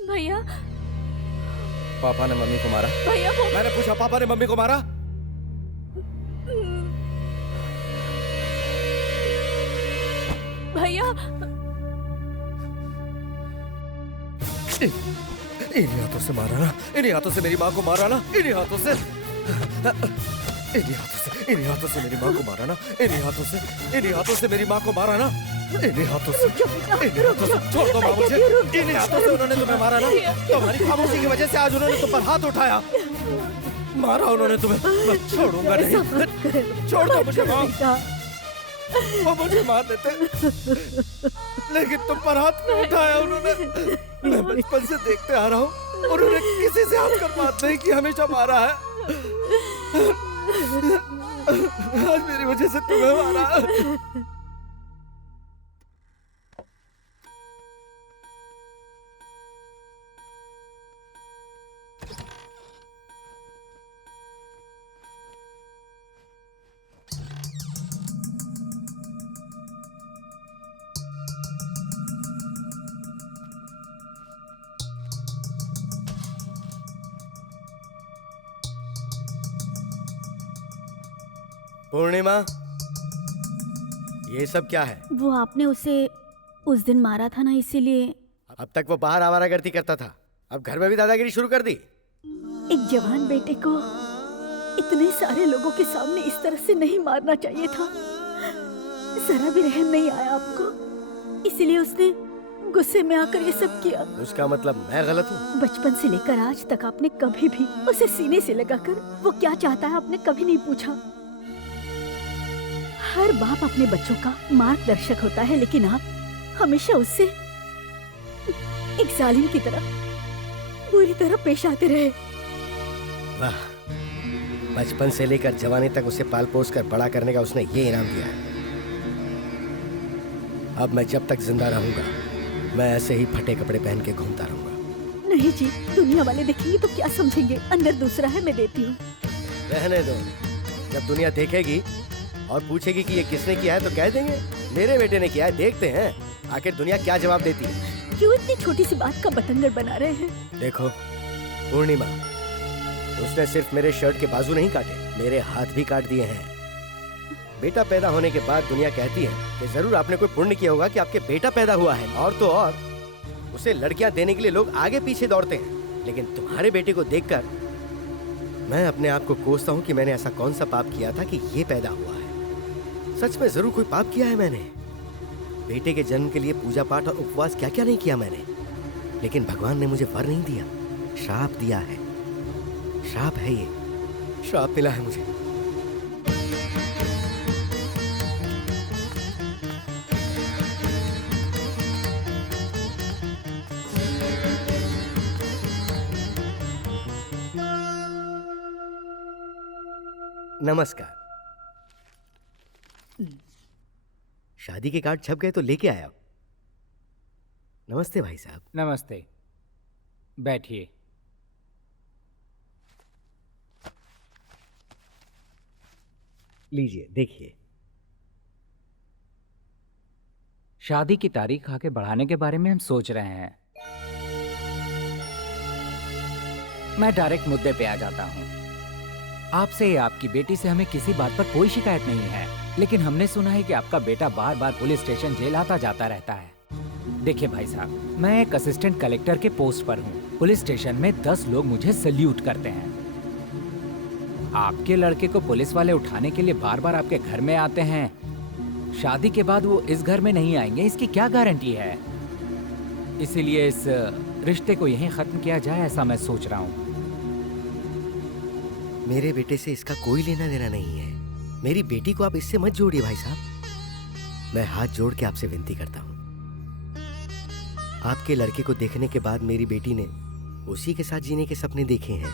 भैया, पापा ने मम्मी को मारा? भैया वो... मैंने पूछा, पापा ने मम्मी को मारा? भैया, इन्हीं हाथों से मारा ना? इन्हीं हाथों से मेरी माँ को मारा ना? इन्हीं हाथों से, इन्हीं हाथों से मेरी माँ को मारा ना? इन्हीं हाथों से मेरी माँ को मारा ना? इन्हीं हाथों से छोड़ दो माँ मुझे। इन्हीं हाथों से उन्होंने तुम्हें मारा ना? तुम्हारी खामोशी की वजह से आज उन्होंने तुम पर हाथ उठाया, मारा उन्होंने तुम्हें। मैं छोड़ूंगा नहीं। छोड़ दो मुझे माँ। वो मुझे मार देते, लेकिन तुम पर हाथ नहीं उठाया उन्होंने। मैं बचपन से देखते आ रहा हूँ, उन्होंने किसी से हंसकर बात नहीं की, हमेशा मारा है। आज मेरी वजह से तुम्हें मारा। पूर्णिमा, ये सब क्या है? वो आपने उसे उस दिन मारा था ना, इसीलिए। अब तक वो बाहर आवारागर्दी करता था, अब घर में भी दादागिरी शुरू कर दी। एक जवान बेटे को इतने सारे लोगों के सामने इस तरह से नहीं मारना चाहिए था। जरा भी रहम नहीं आया आपको? इसलिए उसने गुस्से में आकर ये सब किया। उसका मतलब मैं गलत हूँ? बचपन से लेकर आज तक आपने कभी भी उसे सीने से लगाकर वो क्या चाहता है आपने कभी नहीं पूछा। हर बाप अपने बच्चों का मार्गदर्शक होता है, लेकिन आप हमेशा उससे एक जालिम की तरह बुरी तरह पेश आते रहे। वाह, बचपन से लेकर जवानी तक उसे पाल पोस कर बड़ा करने का उसने ये इनाम दिया है। अब मैं जब तक जिंदा रहूंगा मैं ऐसे ही फटे कपड़े पहन के घूमता रहूंगा। नहीं जी, दुनिया वाले देखेंगे तो क्या समझेंगे। अंदर दूसरा है, मैं देती हूँ। रहने दो, जब दुनिया देखेगी और पूछेगी कि ये किसने किया है तो कह देंगे मेरे बेटे ने किया है। देखते हैं आखिर दुनिया क्या जवाब देती है। क्यों इतनी छोटी सी बात का बतंगड़ बना रहे हैं? देखो पूर्णिमा, उसने सिर्फ मेरे शर्ट के बाजू नहीं काटे, मेरे हाथ भी काट दिए हैं। बेटा पैदा होने के बाद दुनिया कहती है कि जरूर आपने कोई पुण्य किया होगा कि आपके बेटा पैदा हुआ है। और तो और उसे लड़कियां देने के लिए लोग आगे पीछे दौड़ते हैं, लेकिन तुम्हारे बेटे को देखकर मैं अपने आप को कोसता हूँ कि मैंने ऐसा कौन सा पाप किया था कि ये पैदा हुआ है। सच में जरूर कोई पाप किया है मैंने। बेटे के जन्म के लिए पूजा पाठ और उपवास क्या क्या नहीं किया मैंने, लेकिन भगवान ने मुझे वर नहीं दिया, श्राप दिया है। श्राप है ये, श्राप मिला है मुझे। नमस्कार। शादी के कार्ड छप गए तो लेके आया। नमस्ते भाई साहब। नमस्ते, बैठिए। लीजिए देखिए। शादी की तारीख आगे बढ़ाने के बारे में हम सोच रहे हैं। मैं डायरेक्ट मुद्दे पे आ जाता हूँ। आपसे या आपकी बेटी से हमें किसी बात पर कोई शिकायत नहीं है, लेकिन हमने सुना है कि आपका बेटा बार बार पुलिस स्टेशन जेल आता जाता रहता है। देखिए भाई साहब, मैं एक असिस्टेंट कलेक्टर के पोस्ट पर हूँ। पुलिस स्टेशन में 10 लोग मुझे सल्यूट करते हैं। आपके लड़के को पुलिस वाले उठाने के लिए बार बार आपके घर में आते हैं। शादी के बाद वो इस घर में नहीं आएंगे, इसकी क्या गारंटी है? इसीलिए इस रिश्ते को यहीं खत्म किया जाए, ऐसा मैं सोच रहा हूँ। मेरे बेटे से इसका कोई लेना देना नहीं है। मेरी बेटी को आप इससे मत जोड़िए भाई साहब। मैं हाथ जोड़ के आपसे विनती करता हूँ। आपके लड़के को देखने के बाद मेरी बेटी ने उसी के साथ जीने के सपने देखे हैं।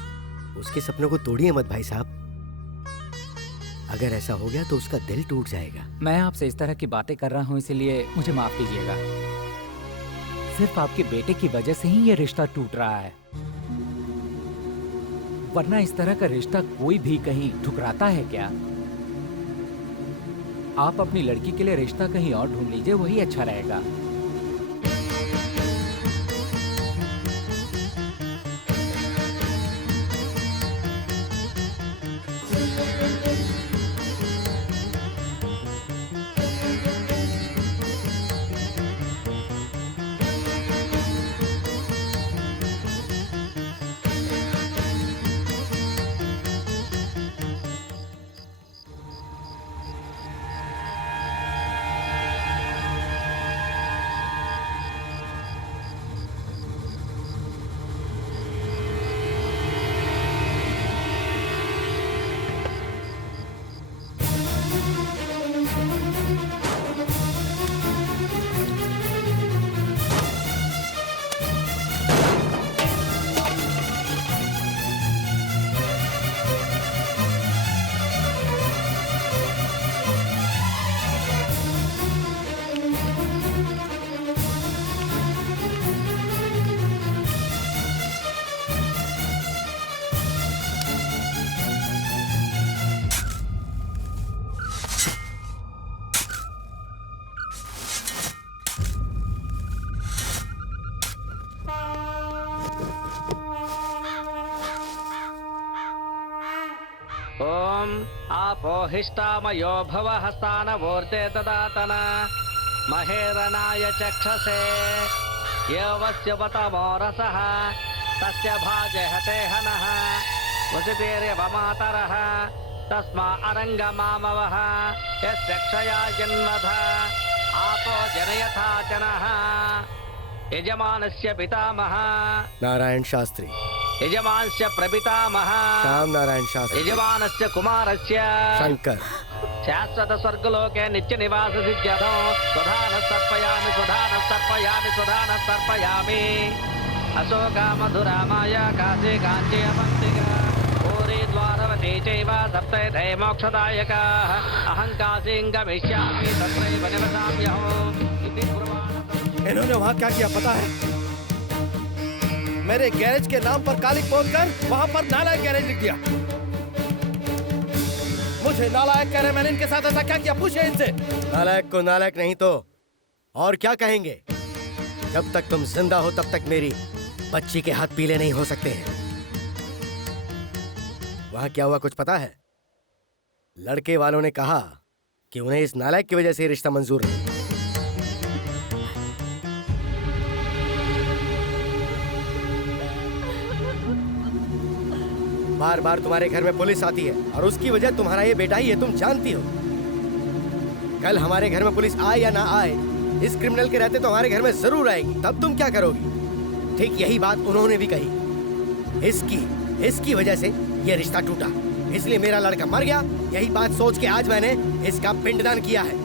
उसके सपनों को तोड़िए मत भाई साहब। अगर ऐसा हो गया तो उसका दिल टूट जाएगा। मैं आपसे इस तरह की बातें कर रहा हूँ, इसलिए मुझे माफ कीजिएगा। सिर्फ आपके बेटे की वजह से ही ये रिश्ता टूट रहा है, वरना इस तरह का रिश्ता कोई भी कहीं ठुकराता है क्या? आप अपनी लड़की के लिए रिश्ता कहीं और ढूंढ लीजिए, वही अच्छा रहेगा। हिष्टामयो भवः स्थानवोर्ते ददातन महेरनाय चक्षसे यवस्य वतमो रसः तस्य भाजहते हनः वसितेर्यवमातरः तस्मा अरङ्गमामवः यस्य क्षया जन्मध आपो जनयथा जनः यजमानस्य पितामह नारायण शास्त्री, यजमानस्य प्रपितामह श्याम नारायण शास्त्री, यजमानस्य कुमारस्य शंकर, शाश्वत स्वर्गलोके नित्य निवास सिद्ध्यर्थो स्वधान सर्पयामि स्वधान सर्पयामि स्वधान सर्पयामि अशोका मधुरा माया काशी कांची अवंतिका पूरी द्वारवती चैव सप्तैधे मोक्षदायकाः अहं काशीं गमिष्यामि तत्रैव निवसाम्यहम् इति पुराणम्। इन्होंने वहाँ क्या किया पता है? मेरे गैरेज के नाम पर कालिक बोलकर वहाँ पर नालायक गैरेज लिख दिया। मुझे नालायक कह रहे, मैंने इनके साथ ऐसा क्या किया? पूछे इनसे। नालायक को नालायक नहीं तो और क्या कहेंगे? जब तक तुम जिंदा हो तब तक मेरी बच्ची के हाथ पीले नहीं हो सकते हैं। वहां क्या हुआ कुछ पता है? लड़के वालों ने कहा कि उन्हें इस नालायक की वजह से रिश्ता मंजूर नहीं। बार बार तुम्हारे घर में पुलिस आती है और उसकी वजह तुम्हारा ये बेटा ही है, तुम जानती हो। कल हमारे घर में पुलिस आए या ना आए, इस क्रिमिनल के रहते तो हमारे घर में जरूर आएगी। तब तुम क्या करोगी? ठीक यही बात उन्होंने भी कही। इसकी वजह से ये रिश्ता टूटा, इसलिए मेरा लड़का मर गया। यही बात सोच के आज मैंने इसका पिंडदान किया है।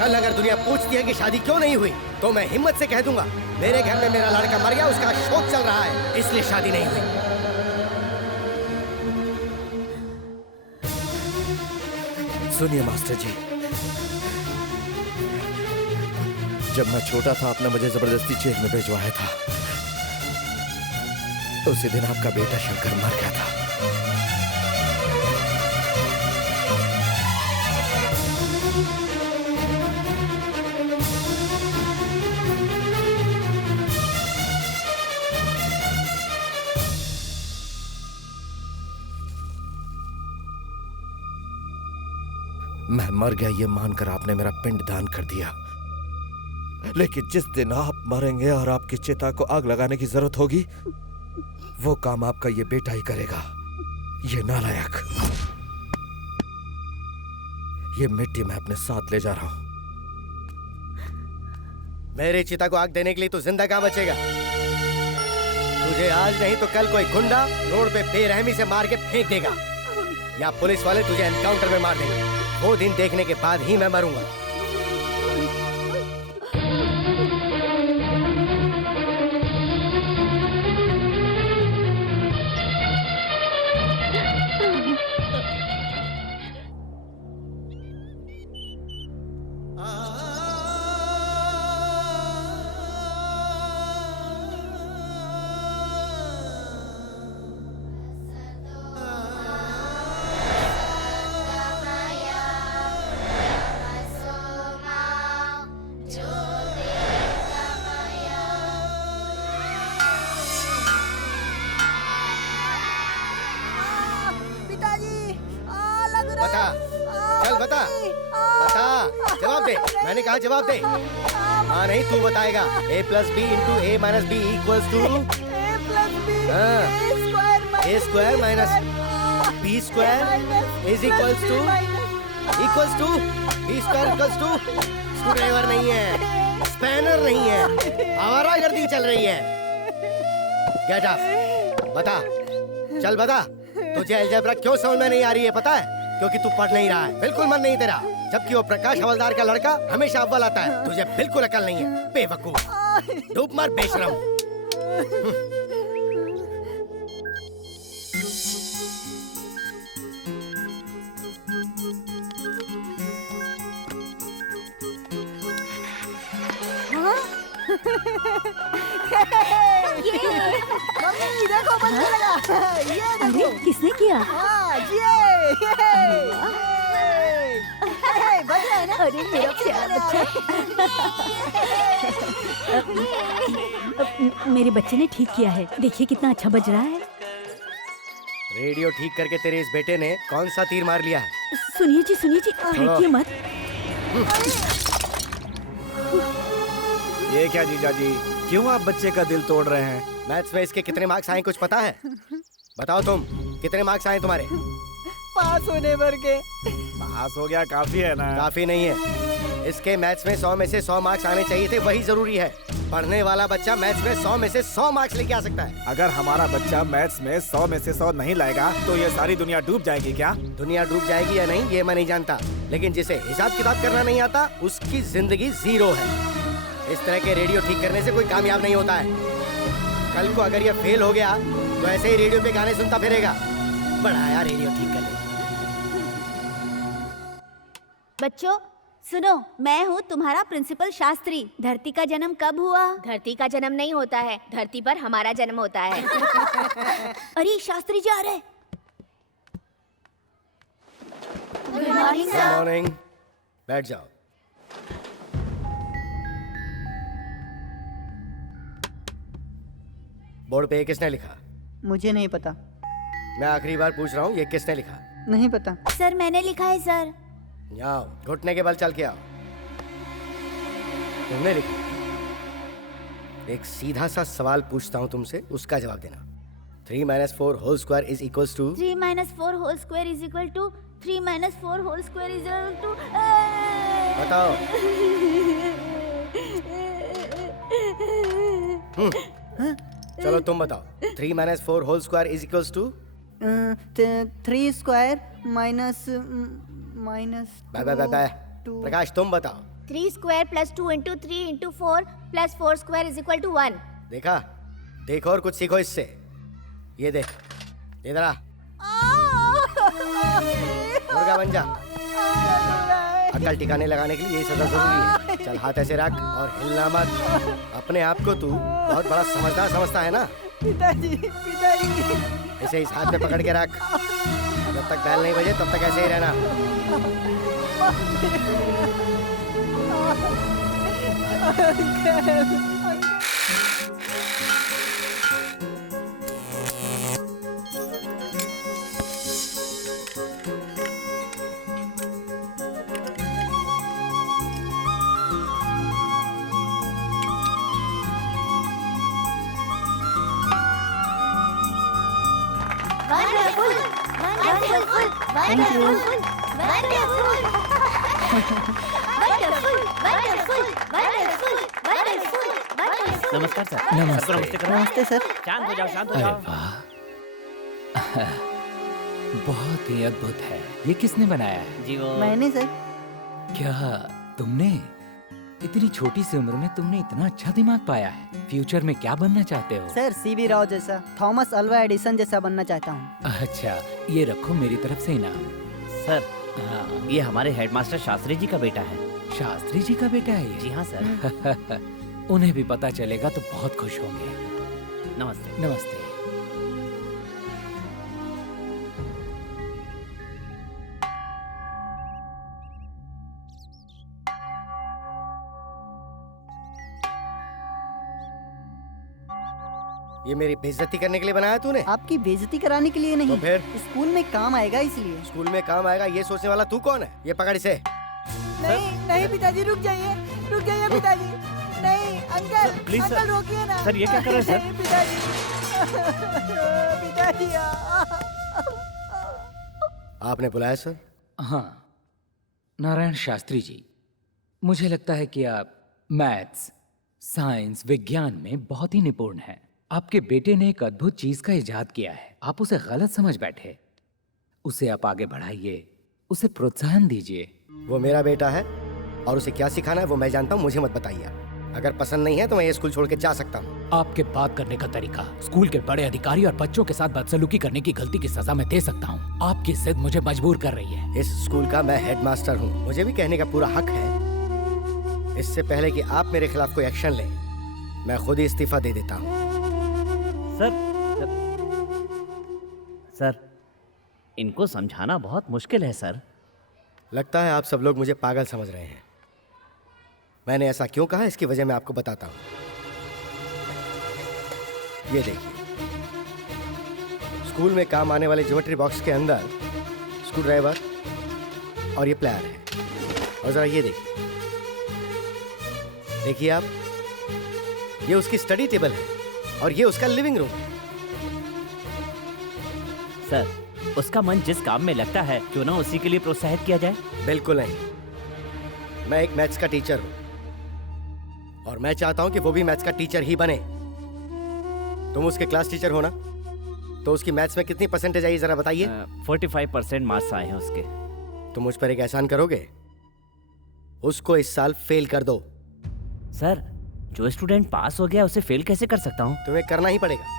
कल अगर दुनिया पूछती है कि शादी क्यों नहीं हुई, तो मैं हिम्मत से कह दूंगा मेरे घर में मेरा लड़का मर गया, उसका शोक चल रहा है, इसलिए शादी नहीं हुई। सुनिए मास्टर जी, जब मैं छोटा था आपने मुझे जबरदस्ती जेल में भिजवाया था। उसी दिन आपका बेटा शंकर मर गया था। मैं मर गया ये मानकर आपने मेरा पिंड दान कर दिया, लेकिन जिस दिन आप मरेंगे और आपकी चिता को आग लगाने की जरूरत होगी, वो काम आपका ये बेटा ही करेगा। ये नालायक, ये मिट्टी मैं अपने साथ ले जा रहा हूं। मेरी चिता को आग देने के लिए तू जिंदा कहां बचेगा? तुझे आज नहीं तो कल कोई गुंडा रोड पे बेरहमी से मार के फेंक देगा, या पुलिस वाले तुझे एनकाउंटर में मार देंगे। वो दिन देखने के बाद ही मैं मरूंगा। मैंने कहा जवाब दे। हाँ नहीं तू बताएगा। a plus B into A minus B equals to A square minus B square is equals to B square equals to. Screw driver नहीं है, स्पैनर नहीं है, आवारागर्दी चल रही है। गेट अप, बता, चल बता, तुझे अलजेब्रा क्यों समझ में नहीं आ रही है पता है? क्योंकि तू पढ़ नहीं रहा है, बिल्कुल मन नहीं तेरा। जबकि वो प्रकाश हवलदार का लड़का हमेशा अव्वल आता है, तुझे बिल्कुल अकल नहीं है, बेवकूफ। डूब मर बेशरम। मम्मी देखो बंद लगा। ये देखो किसने किया? बज रहा है ना? अरे मेरा प्यारा बच्चा। मेरे बच्चे ने ठीक किया है, देखिए कितना अच्छा बज रहा है। रेडियो ठीक करके तेरे इस बेटे ने कौन सा तीर मार लिया है? सुनिए जी फेंकिए मत। ये क्या जीजा जी, क्यों आप बच्चे का दिल तोड़ रहे हैं? मैथ्स में इसके कितने मार्क्स आए कुछ पता है? बताओ तुम, कितने मार्क्स आए तुम्हारे? पास होने भर के। पास हो गया काफी है ना? काफी नहीं है, इसके मैथ्स में 100 में से 100 मार्क्स आने चाहिए थे, वही जरूरी है। पढ़ने वाला बच्चा मैथ्स में 100 में से 100 मार्क्स लेके आ सकता है। अगर हमारा बच्चा मैथ्स में 100 में से 100 नहीं लाएगा तो ये सारी दुनिया डूब जाएगी क्या? दुनिया डूब जाएगी या नहीं ये मैं नहीं जानता, लेकिन जिसे हिसाब किताब करना नहीं आता उसकी जिंदगी जीरो है। इस तरह के रेडियो ठीक करने से कोई कामयाब नहीं होता है। कल को अगर ये फेल हो गया तो ऐसे ही रेडियो पे गाने सुनता फिरेगा। बड़ा आया रेडियो ठीक करने। बच्चों सुनो, मैं हूँ तुम्हारा प्रिंसिपल शास्त्री। धरती का जन्म कब हुआ? धरती का जन्म नहीं होता है, धरती पर हमारा जन्म होता है। अरे शास्त्री जी आ रहे। Good morning. बैठ जाओ। बोर्ड पे ये किसने लिखा? मुझे नहीं पता। मैं आखिरी बार पूछ रहा हूँ, ये किसने लिखा? नहीं पता। सर मैंने लिखा है सर। आओ, घुटने के बल चल के आओ। तुमने लिखा? एक सीधा सा सवाल पूछता हूँ तुमसे, उसका जवाब देना। 3 - 4 whole square is equals to? 3 - 4 whole square is equal to 3 - 4 whole square is equal to. बताओ। चलो तुम बताओ। 3 - 4 whole square is equals to? 3 square minus Prakash तुम बताओ। 3 square plus 2 into 3 into 4 plus 4 square is equal to 1। देखा? देखो और कुछ सीखो इससे। ये देख, इधर आ। मुर्गा बन जा। अकल ठिकाने लगाने के लिए ये सजा जरूरी है। चल हाथ ऐसे रख और हिलना मत। अपने आप को तू बहुत बड़ा समझदार समझता है ना? पिताजी। इसे इस हाथ में पकड़ के रख। जब तक बैल नहीं बजे तब तक ऐसे ही रहना। नमस्कार सर। नमस्ते सर। शांत हो जाओ, शांत हो अरे जाओ। वाह, बहुत ही अद्भुत है। ये किसने बनाया है? जी वो मैंने सर। क्या तुमने इतनी छोटी सी उम्र में तुमने इतना अच्छा दिमाग पाया है? फ्यूचर में क्या बनना चाहते हो? सर CB राव जैसा, थॉमस अल्वा एडिसन जैसा बनना चाहता हूँ। अच्छा, ये रखो मेरी तरफ से इनाम। सर, हाँ, ये हमारे हेडमास्टर शास्त्री जी का बेटा है। शास्त्री जी का बेटा है ये? जी हाँ सर। उन्हें भी पता चलेगा तो बहुत खुश होंगे। नमस्ते। नमस्ते। ये मेरी बेइज्जती करने के लिए बनाया तूने? आपकी बेइज्जती कराने के लिए नहीं, तो फिर? स्कूल में काम आएगा इसलिए। स्कूल में काम आएगा ये सोचने वाला तू कौन है? ये पकड़ इसे। नहीं पिताजी, रुक जाइए पिताजी। नहीं अंकल, प्लीज अंकल रोकिए ना। सर, ये क्या कर रहे हैं सर? नहीं, पिताजी। आपने बुलाया सर? हाँ, नारायण शास्त्री जी, मुझे लगता है कि आप मैथ्स, साइंस, विज्ञान में बहुत ही निपुण हैं। आपके बेटे ने एक अद्भुत चीज का इजाद किया है। आप उसे गलत समझ बैठे। उसे आप आगे बढ़ाइए, उसे प्रोत्साहन दीजिए। वो मेरा बेटा है और उसे क्या सिखाना है वो मैं जानता हूँ, मुझे मत बताइए। अगर पसंद नहीं है तो मैं ये स्कूल छोड़ के जा सकता हूँ। आपके बात करने का तरीका, स्कूल के बड़े अधिकारी और बच्चों के साथ बदसलूकी करने की गलती की सजा मैं दे सकता हूँ। आपकी जिद मुझे मजबूर कर रही है। इस स्कूल का मैं हेडमास्टर हूँ, मुझे भी कहने का पूरा हक है। इससे पहले कि आप मेरे खिलाफ कोई एक्शन लें, मैं खुद ही इस्तीफा दे देता हूँ। सर, इनको समझाना बहुत मुश्किल है सर। लगता है आप सब लोग मुझे पागल समझ रहे हैं। मैंने ऐसा क्यों कहा इसकी वजह मैं आपको बताता हूँ। ये देखिए, स्कूल में काम आने वाले ज्योमेट्री बॉक्स के अंदर स्क्रू ड्राइवर, और ये प्लेयर है। और जरा ये देखिए, देखिए आप, ये उसकी स्टडी टेबल है और ये उसका लिविंग रूम है। सर, उसका मन जिस काम में लगता है क्यों ना उसी के लिए प्रोत्साहित किया जाए। बिल्कुल नहीं, मैं एक मैथ्स का टीचर हूं और मैं चाहता हूं कि वो भी मैथ्स का टीचर ही बने। तुम उसके क्लास टीचर हो ना, तो उसकी मैथ्स में कितनी परसेंटेज आई जरा बताइए। 45% मार्क्स आए हैं उसके। तुम मुझ पर एक एहसान करोगे, उसको इस साल फेल कर दो। सर, जो स्टूडेंट पास हो गया उसे फेल कैसे कर सकता हूँ? तुम्हें करना ही पड़ेगा।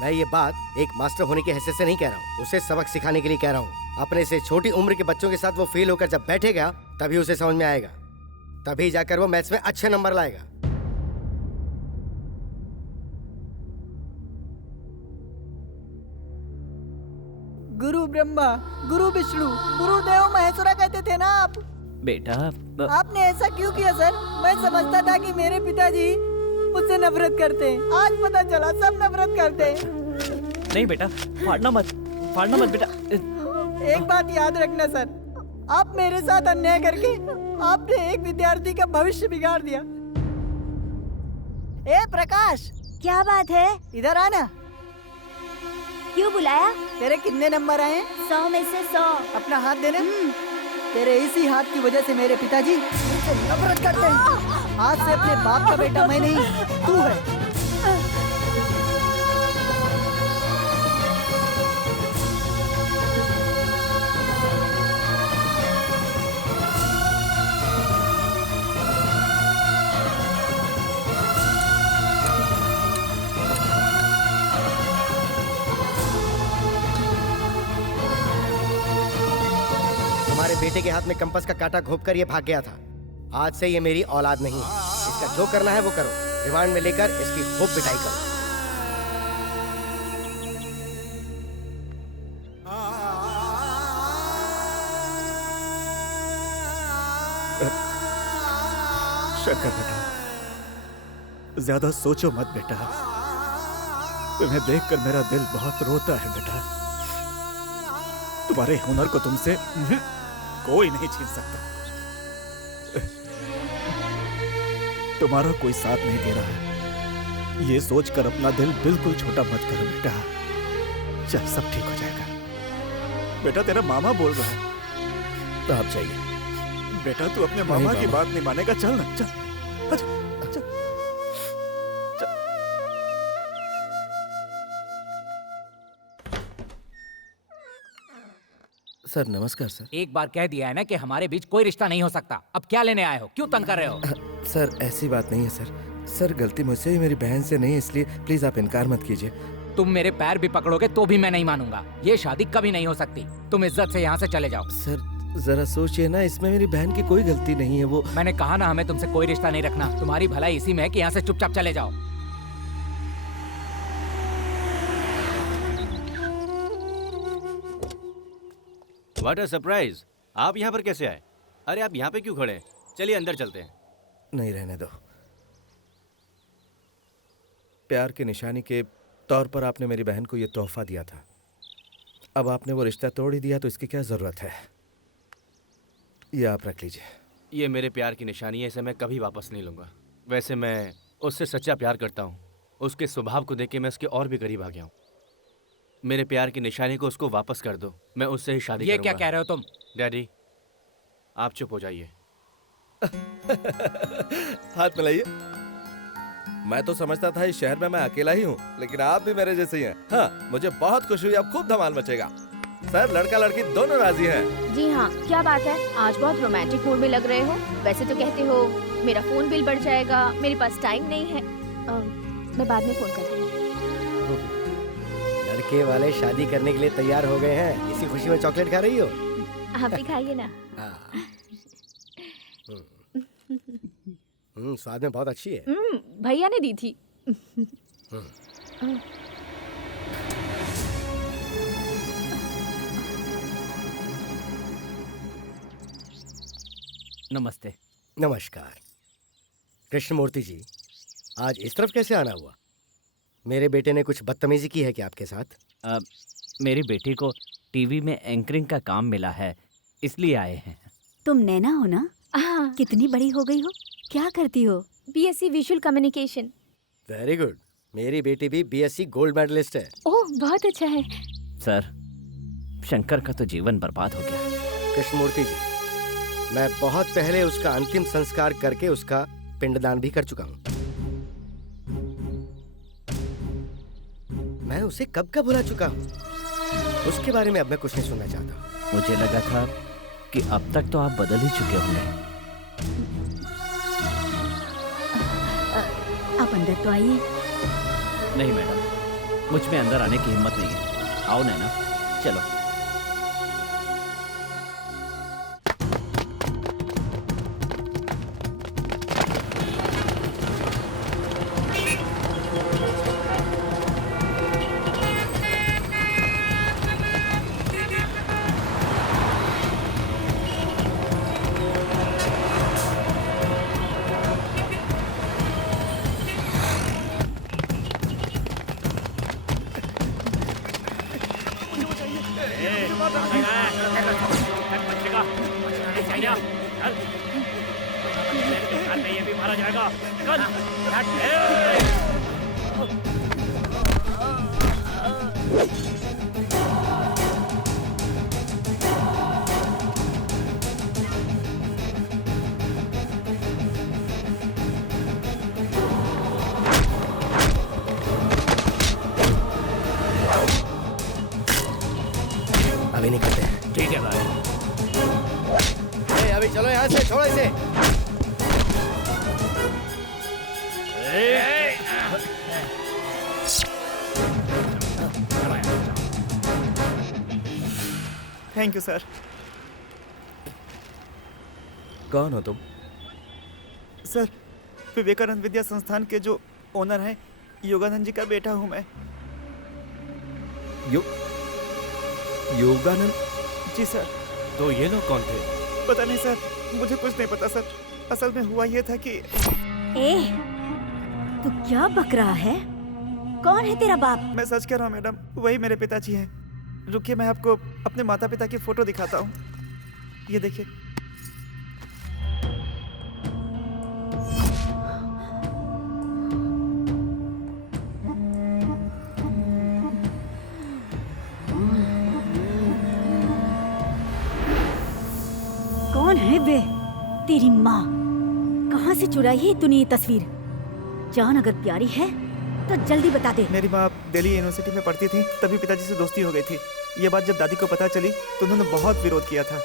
मैं ये बात एक मास्टर होने की हैसियत से नहीं कह रहा हूँ, उसे सबक सिखाने के लिए कह रहा हूँ। अपने से छोटी उम्र के बच्चों के साथ वो फेल होकर जब बैठेगा तभी उसे समझ में आएगा, तभी जाकर वो मैथ्स में अच्छे नंबर लाएगा। गुरु ब्रह्मा, गुरु विष्णु, गुरुदेव महेश्वरा कहते थे ना आप। बेटा आपने ऐसा क्यों किया सर? मैं समझता था कि मेरे पिताजी मुझसे नफरत करते हैं, आज पता चला सब नफरत करते हैं। नहीं बेटा, फाड़ना मत बेटा। एक बात याद रखना सर, आप मेरे साथ अन्याय करके आपने एक विद्यार्थी का भविष्य बिगाड़ दिया। ए प्रकाश, क्या बात है? इधर आना। क्यों बुलाया? तेरे कितने नंबर आए? 100 में से 100। अपना हाथ देना। तेरे इसी हाथ की वजह से मेरे पिताजी मुझसे नफरत करते हैं। आज से अपने बाप का बेटा मैं नहीं, तू है। तुम्हारे बेटे के हाथ में कंपास का कांटा घोंपकर ये भाग गया था। आज से ये मेरी औलाद नहीं है। इसका जो करना है वो करो, रिमांड में लेकर इसकी खूब पिटाई करो। शंकर बेटा, ज्यादा सोचो मत बेटा, तुम्हें देखकर मेरा दिल बहुत रोता है बेटा। तुम्हारे हुनर को तुमसे कोई नहीं छीन सकता। तुम्हारा कोई साथ नहीं दे रहा है, ये सोचकर अपना दिल बिल्कुल छोटा मत करो बेटा। चल, सब ठीक हो जाएगा। बेटा, तेरा मामा बोल रहा है। तो आप चाहिए बेटा, तू अपने मामा की बात नहीं मानेगा। चल ना, चल, चल, चल। सर नमस्कार सर। एक बार कह दिया है ना कि हमारे बीच कोई रिश्ता नहीं हो सकता। अब क्या लेने आए हो? क्यों तंग कर रहे हो? सर ऐसी बात नहीं है सर। सर गलती मुझसे ही, मेरी बहन से नहीं, इसलिए प्लीज आप इनकार मत कीजिए। तुम मेरे पैर भी पकड़ोगे तो भी मैं नहीं मानूंगा। ये शादी कभी नहीं हो सकती। तुम इज्जत से यहाँ से चले जाओ। सर जरा सोचिए ना, इसमें मेरी बहन की कोई गलती नहीं है। वो मैंने कहा ना, हमें तुमसे कोई रिश्ता नहीं रखना। तुम्हारी भलाई इसी में है कि यहाँ से चुपचाप चले जाओ। What a surprise! आप यहाँ पर कैसे आए? अरे आप यहाँ पे क्यों खड़े हैं? चलिए अंदर चलते हैं। नहीं, रहने दो। प्यार की निशानी के तौर पर आपने मेरी बहन को ये तोहफा दिया था। अब आपने वो रिश्ता तोड़ ही दिया तो इसकी क्या जरूरत है? ये आप रख लीजिए। ये मेरे प्यार की निशानी है, इसे मैं कभी वापस नहीं लूँगा। वैसे मैं उससे सच्चा प्यार करता हूँ। उसके स्वभाव को देख के मैं उसके और भी करीब आ गया हूँ। मेरे प्यार की निशानी को उसको वापस कर दो, मैं उससे ही शादी करूँगा। ये क्या कह रहे हो तुम? डैडी, आप चुप हो जाइए। हाथ मिलाइए। मैं तो समझता था इस शहर में मैं अकेला ही हूँ, लेकिन आप भी मेरे जैसे ही हैं। हाँ, मुझे बहुत खुशी हुई। अब खूब धमाल मचेगा। सर, लड़का लड़की दोनों राजी हैं। जी हाँ, क्या बात है? आज बहुत रोमांटिक मूड में लग रहे हो। वैसे तो कहते हो मेरा फोन बिल बढ़ जाएगा, मेरे पास टाइम नहीं है। मैं बाद में फोन करती हूँ। लड़के वाले शादी करने के लिए तैयार हो गए हैं। इसी खुशी में चॉकलेट खा रही हो? आप भी खाइए ना। स्वाद में बहुत अच्छी है। भैया ने दी थी। नमस्ते। नमस्कार। कृष्णमूर्ति जी, आज इस तरफ कैसे आना हुआ? मेरे बेटे ने कुछ बदतमीजी की है क्या आपके साथ? मेरी बेटी को टीवी में एंकरिंग का काम मिला है, इसलिए आए हैं। तुम नैना हो ना? हाँ। कितनी बड़ी हो गई हो? क्या करती हो? BSc visual communication. Very good. मेरी बेटी भी बीएससी गोल्ड मेडलिस्ट है। ओह, बहुत अच्छा है। सर, शंकर का तो जीवन बर्बाद हो गया। कृष्णमूर्ति जी, मैं बहुत पहले उसका अंतिम संस्कार करके उसका पिंडदान भी कर चुका हूँ। मैं उसे कब का भुला चुका हूँ। उसके बारे में अब मैं कुछ नहीं सुनना चाहता। मुझे लगा था कि अब तक तो आप बदल ही चुके होंगे। आप अंदर तो आइए। नहीं मैडम, मुझ में अंदर आने की हिम्मत नहीं है। आओ नैना, चलो। ये भी मारा जाएगा। अभी नहीं करते। ठीक है भाई। अभी चलो यहाँ से, छोड़ो इसे। Thank you sir. कौन हो तुम? सर, विवेकानंद विद्या संस्थान के जो ओनर हैं, योगानंद जी का बेटा हूँ मैं। योगानंद? जी सर। तो ये लोग कौन थे? पता नहीं सर, मुझे कुछ नहीं पता सर। असल में हुआ ये था कि तू क्या बक रहा है? कौन है तेरा बाप? मैं सच कह रहा हूँ मैडम, वही मेरे पिताजी हैं। रुकिए, मैं आपको अपने माता पिता की फोटो दिखाता हूँ। ये देखिए। कौन है वे? तेरी माँ। कहाँ से चुराई है तूने ये तस्वीर? जान अगर प्यारी है तो जल्दी बता दे। मेरी माँ दिल्ली यूनिवर्सिटी में पढ़ती थी, तभी पिताजी से दोस्ती हो गई थी। ये बात जब दादी को पता चली तो उन्होंने बहुत विरोध किया था।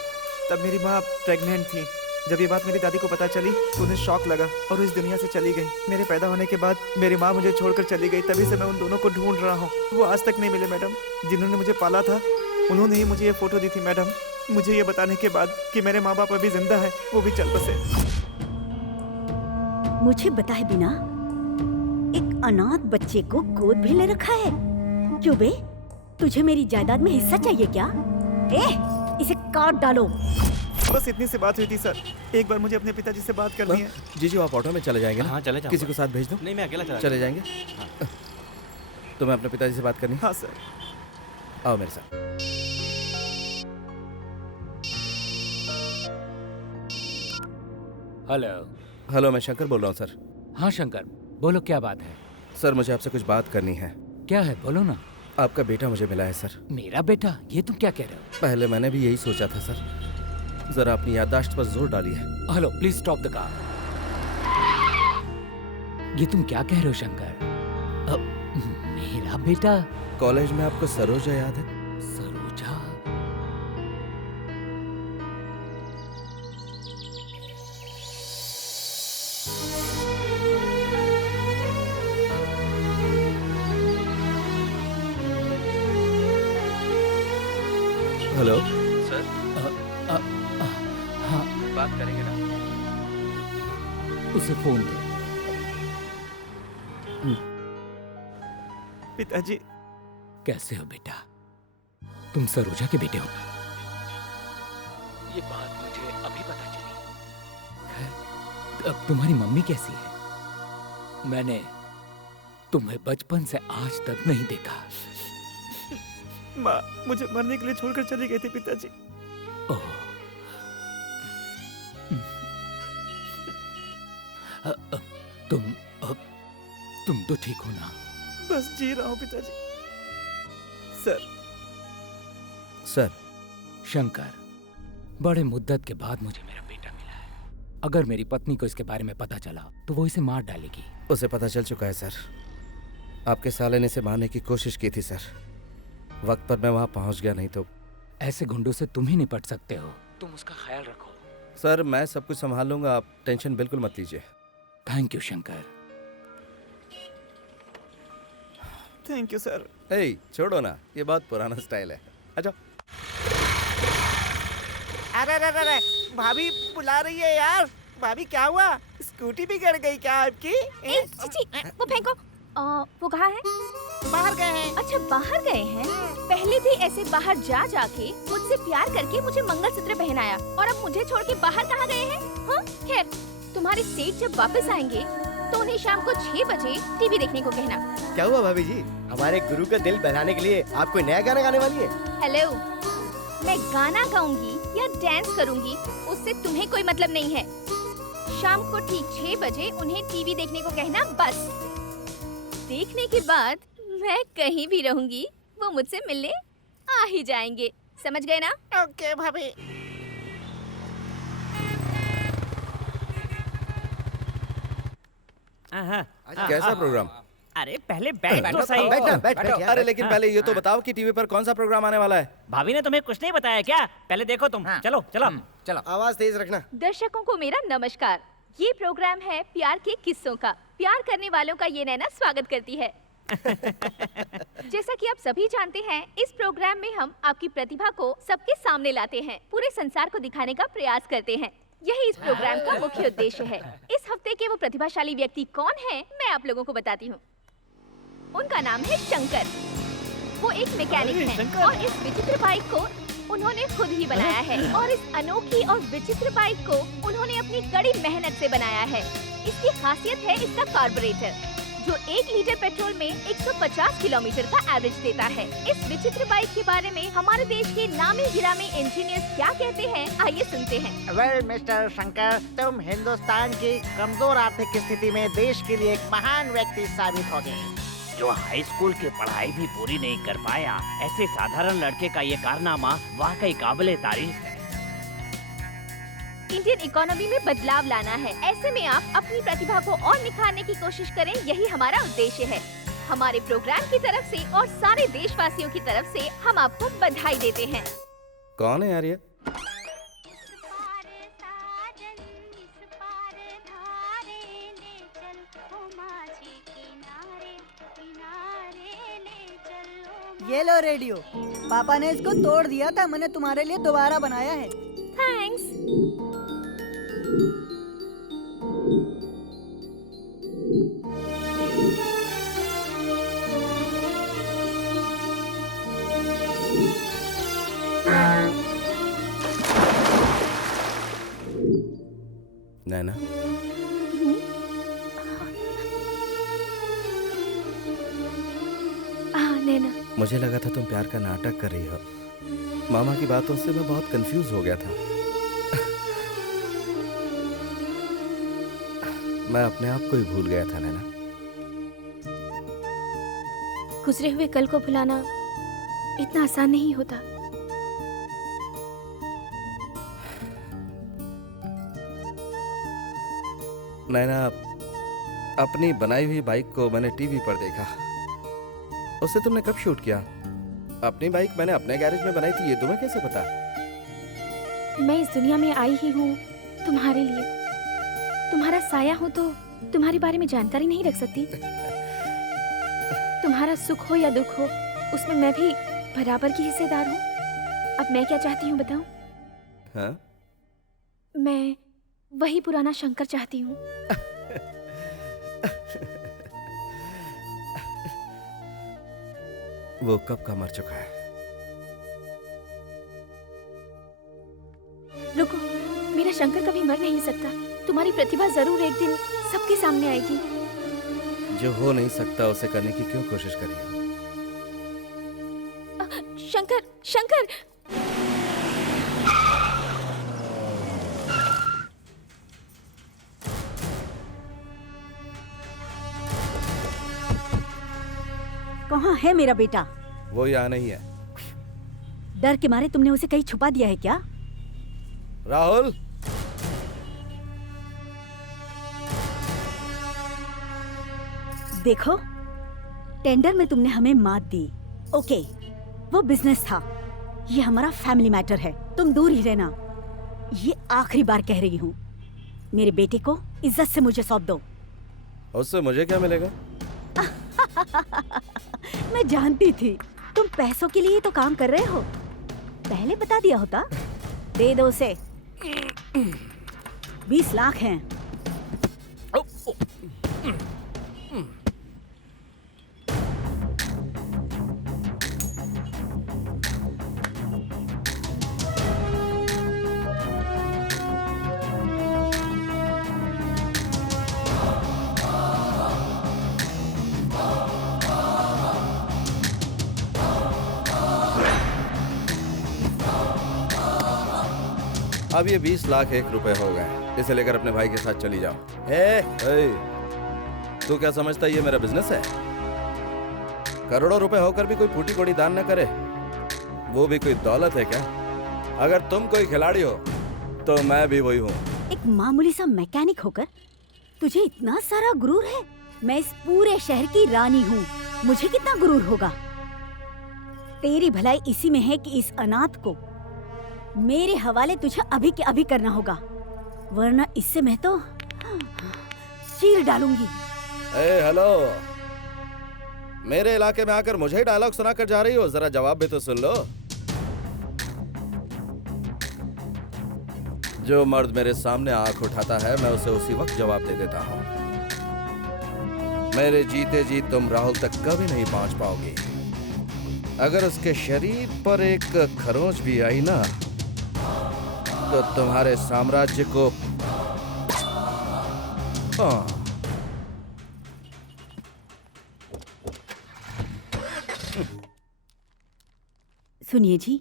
तब मेरी माँ प्रेग्नेंट थी। जब ये बात मेरी दादी को पता चली तो उन्हें शॉक लगा और इस दुनिया से चली गई। मेरे पैदा होने के बाद मेरी माँ मुझे छोड़कर चली गई। तभी से मैं उन दोनों को ढूंढ रहा हूँ। वो आज तक नहीं मिले मैडम। जिन्होंने मुझे पाला था उन्होंने ही मुझे ये फोटो दी थी मैडम। मुझे ये बताने के बाद कि मेरे माँ बाप अभी जिंदा है, वो भी चल बसे। मुझे बताए बिना एक अनाथ बच्चे को गोद भी ले रखा है? क्यों बे? तुझे मेरी जायदाद में हिस्सा चाहिए क्या? इसे काट डालो। बस इतनी सी बात हुई थी सर। एक बार मुझे अपने पिताजी से बात करनी है। जीजू, आप ऑटो में चले जाएंगे ना? हाँ, चले जाऊंगा। किसी को साथ भेज दो। नहीं, मैं अकेला चले जाएंगे। तो मैं अपने पिताजी से बात करनी? हाँ सर। आओ मेरे साथ। हेलो। हेलो, मैं शंकर बोल रहा हूँ सर। हाँ शंकर, बोलो क्या बात है? सर, मुझे आपसे कुछ बात करनी है। क्या है, बोलो ना। आपका बेटा मुझे मिला है सर। मेरा बेटा? ये तुम क्या कह रहे हो? पहले मैंने भी यही सोचा था सर। जरा अपनी याददाश्त पर जोर डालिए। Hello, please stop the car. ये तुम क्या कह रहे हो शंकर? मेरा बेटा? कॉलेज में आपको सरोजा याद है? सरोजा? Hello sir. हाँ, बात करेंगे ना? उसे फोन दे। पिताजी। कैसे हो बेटा? तुम सरोजा के बेटे हो ना? ये बात मुझे अभी पता चली। खैर, अब तुम्हारी मम्मी कैसी है? मैंने तुम्हें बचपन से आज तक नहीं देखा। माँ मुझे मरने के लिए छोड़कर चली गई थी पिताजी। ओह, तुम तो ठीक हो ना? बस जी रहा हूँ पिताजी। सर। सर। शंकर, बड़े मुद्दत के बाद मुझे मेरा बेटा मिला है। अगर मेरी पत्नी को इसके बारे में पता चला तो वो इसे मार डालेगी। उसे पता चल चुका है सर। आपके साले ने इसे मारने की कोशिश की थी सर। वक्त पर मैं वहां पहुंच गया, नहीं तो ऐसे गुंडों से तुम ही निपट सकते हो। तुम उसका ख्याल रखो। सर मैं सब कुछ संभाल लूंगा, आप टेंशन बिल्कुल मत लीजिए। Thank you Shankar. Thank you sir. ए, छोड़ो ना, ये बहुत पुराना स्टाइल है। अच्छा। अरे भाभी बुला रही है यार। भाभी क्या हुआ? स्कूटी बिगड़ गई क्या आपकी? चीची, वो फेंको। वो कहाँ है? बाहर गए हैं। अच्छा बाहर गए हैं। पहले भी ऐसे बाहर जा जाके मुझसे प्यार करके मुझे मंगलसूत्र पहनाया और अब मुझे छोड़ के बाहर कहाँ गए हैं? हाँ खैर, तुम्हारे सेठ जब वापस आएंगे तो उन्हें शाम को 6 बजे टीवी देखने को कहना। क्या हुआ भाभी जी? हमारे गुरु का दिल बहलाने के लिए आप कोई नया गाना गाने वाली है? हेलो, मैं गाना गाऊंगी या डांस करूंगी उससे तुम्हें कोई मतलब नहीं है। शाम को ठीक 6 बजे उन्हें टीवी देखने को कहना बस। देखने के बाद मैं कहीं भी रहूंगी, वो मुझसे मिलने आ ही जाएंगे। समझ गए ना? ओके भाभी। कैसा प्रोग्राम? अरे पहले बैठ तो सही। बैठ। अरे लेकिन पहले ये तो बताओ कि टीवी पर कौन सा प्रोग्राम आने वाला है? भाभी ने तुम्हें कुछ नहीं बताया क्या? पहले देखो तुम। चलो चलो चलो। आवाज तेज रखना। दर्शकों को मेरा नमस्कार। ये प्रोग्राम है प्यार के किस्सों का। प्यार करने वालों का ये नैना स्वागत करती है। जैसा कि आप सभी जानते हैं, इस प्रोग्राम में हम आपकी प्रतिभा को सबके सामने लाते हैं, पूरे संसार को दिखाने का प्रयास करते हैं। यही इस प्रोग्राम का मुख्य उद्देश्य है। इस हफ्ते के वो प्रतिभाशाली व्यक्ति कौन है, मैं आप लोगों को बताती हूँ। उनका नाम है शंकर। वो एक मैकेनिक हैं और इस विचित्र बाइक को उन्होंने खुद ही बनाया है और इस अनोखी और विचित्र बाइक को उन्होंने अपनी कड़ी मेहनत से बनाया है। इसकी खासियत है इसका कार्बोरेटर, जो 1 लीटर पेट्रोल में 150 किलोमीटर का एवरेज देता है। इस विचित्र बाइक के बारे में हमारे देश के नामी गिरामी इंजीनियर्स क्या कहते हैं, आइए सुनते हैं। वेल मिस्टर शंकर, तुम हिंदुस्तान की कमजोर आर्थिक स्थिति में देश के लिए एक महान व्यक्ति साबित हो गए। जो हाई स्कूल की पढ़ाई भी पूरी नहीं कर पाया, ऐसे साधारण लड़के का ये कारनामा वाकई काबिले तारीफ है। इंडियन इकोनॉमी में बदलाव लाना है, ऐसे में आप अपनी प्रतिभा को और निखारने की कोशिश करें, यही हमारा उद्देश्य है। हमारे प्रोग्राम की तरफ से और सारे देशवासियों की तरफ से हम आपको बधाई देते हैं। कौन है यार ये? ये लो रेडियो। पापा ने इसको तोड़ दिया था, मैंने तुम्हारे लिए दोबारा बनाया है। थैंक्स। नैना, नैना, मुझे लगा था तुम प्यार का नाटक कर रही हो। मामा की बातों से मैं बहुत कंफ्यूज हो गया था। मैं अपने आप को ही भूल गया था नैना। गुजरे हुए कल को भुलाना इतना आसान नहीं होता। नैना, अपनी बनाई हुई बाइक को मैंने टीवी पर देखा। उसे तुमने कब शूट किया? अपनी बाइक मैंने अपने गैरेज में बनाई थी, ये तुम्हें कैसे पता? मैं इस दुनिया में आई ही हूँ तुम्हारे लिए। तुम्हारा साया हूँ तो तुम्हारे बारे में जानकारी नहीं रख सकती। तुम्हारा सुख हो या दुख हो, उसमें मैं भी बराबर की हिस्सेदार हूँ। अब मैं क्या चाहती हूँ बताऊँ? हाँ? मैं वही पुराना शंकर चाहती हूँ। वो कब का मर चुका है। रुको, मेरा शंकर कभी मर नहीं सकता। तुम्हारी प्रतिभा जरूर एक दिन सबके सामने आएगी। जो हो नहीं सकता उसे करने की क्यों कोशिश करी हो? शंकर, शंकर! कहाँ है मेरा बेटा? वो यहाँ नहीं है। डर के मारे तुमने उसे कहीं छुपा दिया है क्या? राहुल, देखो, टेंडर में तुमने हमें मात दी। ओके, वो बिजनेस था, ये हमारा फैमिली मैटर है। तुम दूर ही रहना। ये आखिरी बार कह रही हूँ, मेरे बेटे को इज्जत से मुझे सौंप दो। उससे मुझे क्या मिलेगा? मैं जानती थी तुम पैसों के लिए तो काम कर रहे हो। पहले बता दिया होता। दे दो उसे। 20 लाख हैं। अब ये 20 लाख 1 रुपए हो गए। इसे लेकर अपने भाई के साथ चली जाओ। तू क्या समझता है ये मेरा बिजनेस है? करोड़ों रुपए होकर भी कोई फूटी कोड़ी दान न करे, वो भी कोई दौलत है क्या? अगर तुम कोई खिलाड़ी हो तो मैं भी वही हूँ। एक मामूली सा मैकेनिक होकर तुझे इतना सारा गुरूर है। मैं इस पूरे शहर की रानी हूँ, मुझे कितना गुरूर होगा। तेरी भलाई इसी में है कि इस अनाथ को मेरे हवाले तुझे अभी के अभी करना होगा, वरना इससे मैं तो चीर डालूंगी। हेलो, मेरे इलाके में आकर मुझे ही डायलॉग सुनाकर जा रही हो? जरा जवाब भी तो सुन लो। जो मर्द मेरे सामने आंख उठाता है मैं उसे उसी वक्त जवाब दे देता हूँ। मेरे जीते जी तुम राहुल तक कभी नहीं पहुंच पाओगी। अगर उसके शरीर पर एक खरोंच भी आई ना तो तुम्हारे साम्राज्य को सुनिए जी,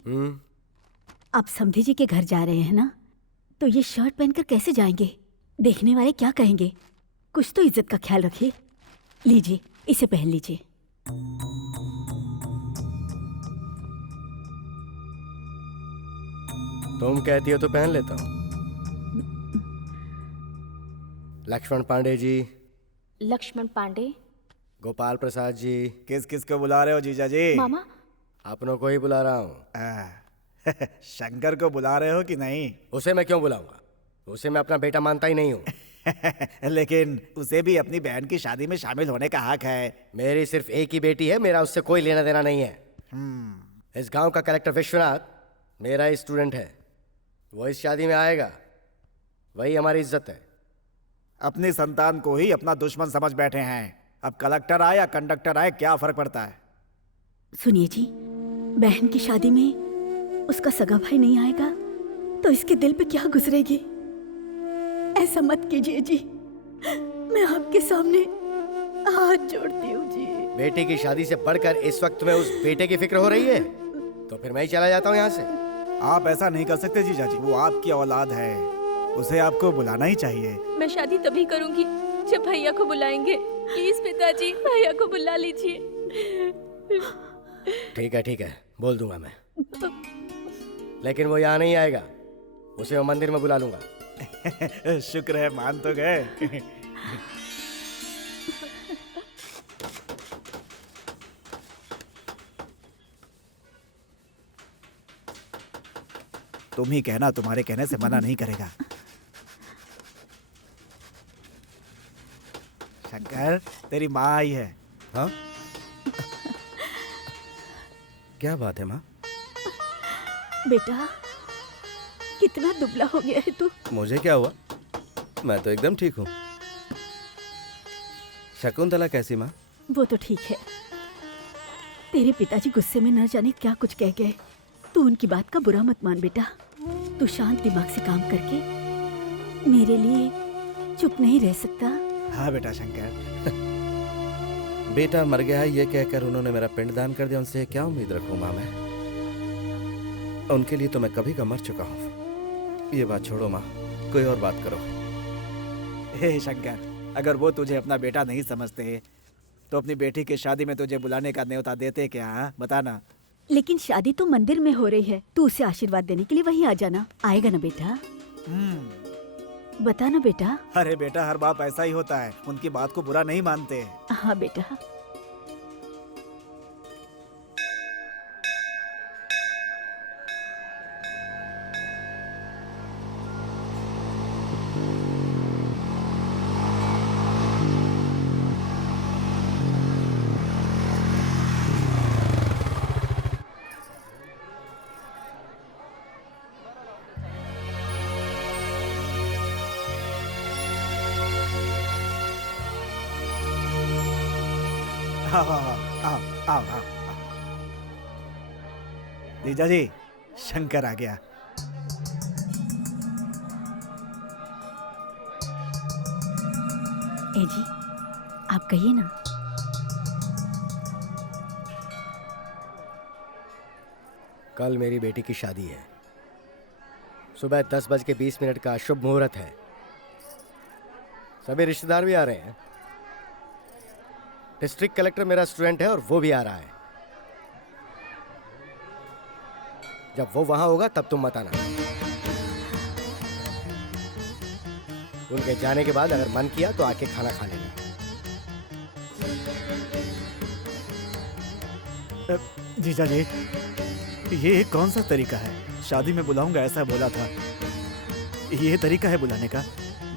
आप समधी जी के घर जा रहे हैं ना, तो ये शर्ट पहनकर कैसे जाएंगे? देखने वाले क्या कहेंगे? कुछ तो इज्जत का ख्याल रखिए। लीजिए, इसे पहन लीजिए। तुम कहती हो तो पहन लेता हूँ। लक्ष्मण पांडे जी। लक्ष्मण पांडे। गोपाल प्रसाद जी। किस किस को बुला रहे हो जीजा जी? मामा। अपनों को ही बुला रहा हूँ। शंकर को बुला रहे हो कि नहीं? उसे मैं क्यों बुलाऊंगा? उसे मैं अपना बेटा मानता ही नहीं हूँ। लेकिन उसे भी अपनी बहन की शादी में शामिल होने का हक है। मेरी सिर्फ एक ही बेटी है, मेरा उससे कोई लेना देना नहीं है। इस गांव का कलेक्टर विश्वनाथ मेरा ही स्टूडेंट है, वो इस शादी में आएगा, वही हमारी इज्जत है। अपनी संतान को ही अपना दुश्मन समझ बैठे हैं। अब कलेक्टर आए या कंडक्टर आए, क्या फर्क पड़ता है? सुनिए जी, बहन की शादी में उसका सगा भाई नहीं आएगा तो इसके दिल पे क्या गुजरेगी? ऐसा मत कीजिए जी, मैं आपके सामने हाथ जोड़ती हूँ जी। बेटे की शादी से बढ़कर इस वक्त तुम्हें उस बेटे की फिक्र हो रही है, तो फिर मैं ही चला जाता हूँ यहाँ से। आप ऐसा नहीं कर सकते जीजा जी, वो आपकी औलाद है, उसे आपको बुलाना ही चाहिए। मैं शादी तभी करूंगी जब भैया को बुलाएंगे। प्लीज पिताजी, भैया को बुला लीजिए। ठीक है, बोल दूंगा मैं, लेकिन वो यहाँ नहीं आएगा, उसे मैं मंदिर में बुला लूंगा। शुक्र है मान तो गए। तुम ही कहना, तुम्हारे कहने से मना नहीं करेगा। शंकर, तेरी माँ आई है। हाँ? क्या बात है माँ? बेटा, कितना दुबला हो गया है तू। मुझे क्या हुआ? मैं तो एकदम ठीक हूँ। शकुंतला कैसी माँ? वो तो ठीक है। तेरे पिताजी गुस्से में न जाने क्या कुछ कह गए। तू उनकी बात का बुरा मत मान बेटा। तू शांत दिमाग से काम करके मेरे लिए चुप नहीं रह सकता। हाँ बेटा शंकर। बेटा मर गया है ये कहकर उन्होंने मेरा पिंडदान कर दिया, उनसे क्या उम्मीद रखूं माँ मैं? उनके लिए तो मैं कभी का मर चुका हूँ। ये बात छोड़ो माँ, कोई और बात करो। हे शंकर, अगर वो तुझे अपना बेटा नहीं समझते तो अपनी बेटी की शादी में तुझे बुलाने का न्योता देते क्या? हाँ? बताना। लेकिन शादी तो मंदिर में हो रही है, तू उसे आशीर्वाद देने के लिए वहीं आ जाना। आएगा ना बेटा? बता ना बेटा। अरे बेटा, हर बाप ऐसा ही होता है, उनकी बात को बुरा नहीं मानते। हाँ बेटा। आओ आओ आओ। जीजा जी, शंकर आ गया। ए जी, आप कहिए ना। कल मेरी बेटी की शादी है। सुबह 10:20 का शुभ मुहूर्त है। सभी रिश्तेदार भी आ रहे हैं। डिस्ट्रिक्ट कलेक्टर मेरा स्टूडेंट है और वो भी आ रहा है। जब वो वहां होगा तब तुम मत आना। उनके जाने के बाद अगर मन किया तो आके खाना खा लेना। जीजा जी, ये कौन सा तरीका है? शादी में बुलाऊंगा ऐसा बोला था, ये तरीका है बुलाने का?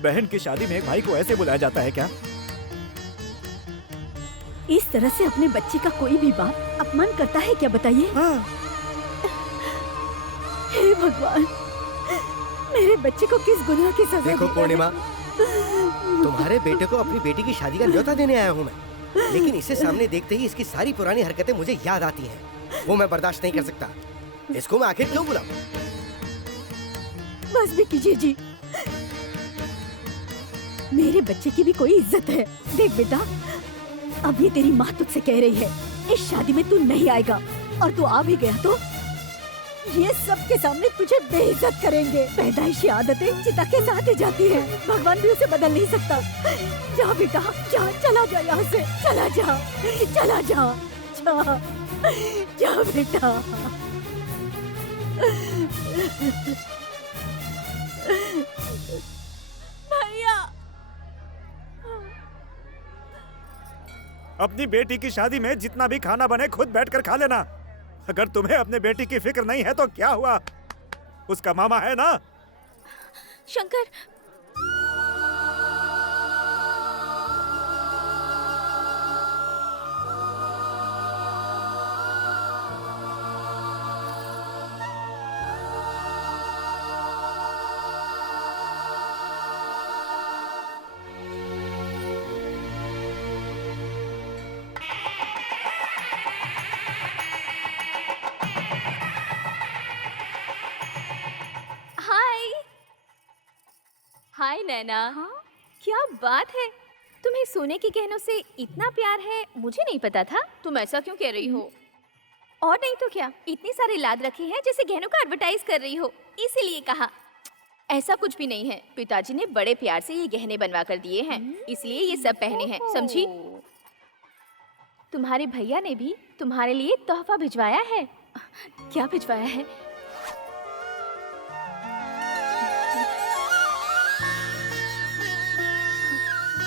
बहन की शादी में एक भाई को ऐसे बुलाया जाता है क्या? इस तरह से अपने बच्चे का कोई भी बाप अपमान करता है क्या, बताइए? हाँ। हे भगवान, मेरे बच्चे को किस गुनाह की सजा देखो पूर्णिमा, तुम्हारे बेटे को अपनी बेटी की शादी का न्योता देने आया हूँ मैं, लेकिन इसे सामने देखते ही इसकी सारी पुरानी हरकतें मुझे याद आती हैं। वो मैं बर्दाश्त नहीं कर सकता। इसको मैं आखिर क्यों बुलाऊं? बस भी कीजिए जी, मेरे बच्चे की भी कोई इज्जत है। देख बेटा, अभी तेरी माँ तुझसे कह रही है इस शादी में तू नहीं आएगा, और तू आ भी गया तो ये सब के सामने तुझे बेइज्जत करेंगे। पैदाइशी आदतें चिता के साथ ही जाती हैं, भगवान भी उसे बदल नहीं सकता। जा बेटा जा, चला जा यहाँ से, चला जा, चला जा, जा, जा बेटा। भैया, अपनी बेटी की शादी में जितना भी खाना बने खुद बैठकर खा लेना। अगर तुम्हें अपने बेटी की फिक्र नहीं है तो क्या हुआ? उसका मामा है ना? शंकर, हाय नैना। हाँ? क्या बात है, तुम्हें सोने के गहनों से इतना प्यार है, मुझे नहीं पता था। तुम ऐसा क्यों कह रही हो? और नहीं तो क्या, इतने सारे लाद रखे हैं जैसे गहनों का एडवर्टाइज कर रही हो, इसीलिए कहा। ऐसा कुछ भी नहीं है, पिताजी ने बड़े प्यार से ये गहने बनवा कर दिए हैं, इसलिए ये सब पहने हैं, समझी? तुम्हारे भैया ने भी तुम्हारे लिए तोहफा भिजवाया है। क्या भिजवाया है?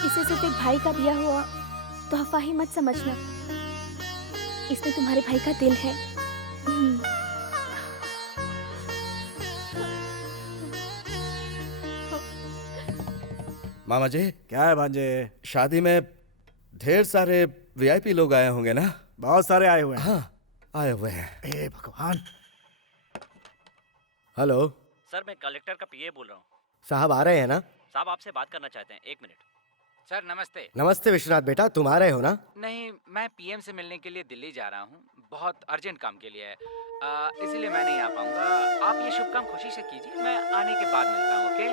इसे सिर्फ एक भाई का दिया हुआ तोहफा ही मत समझना, इसमें तुम्हारे भाई का दिल है। मामा जी। क्या है भांजे? शादी में ढेर सारे वीआईपी लोग आए होंगे ना? बहुत सारे आए हुए हैं। हाँ, आए हुए हैं। हे भगवान। हेलो सर, मैं कलेक्टर का पीए बोल रहा हूँ। साहब आ रहे हैं ना? साहब आपसे बात करना चाहते हैं, 1 मिनट। सर नमस्ते। नमस्ते विश्वनाथ बेटा, तुम आ रहे हो ना? नहीं, मैं पीएम से मिलने के लिए दिल्ली जा रहा हूँ, बहुत अर्जेंट काम के लिए है, इसीलिए मैं नहीं आ पाऊंगा। आप ये शुभ काम खुशी से कीजिए, मैं आने के बाद मिलता हूँ। ओके?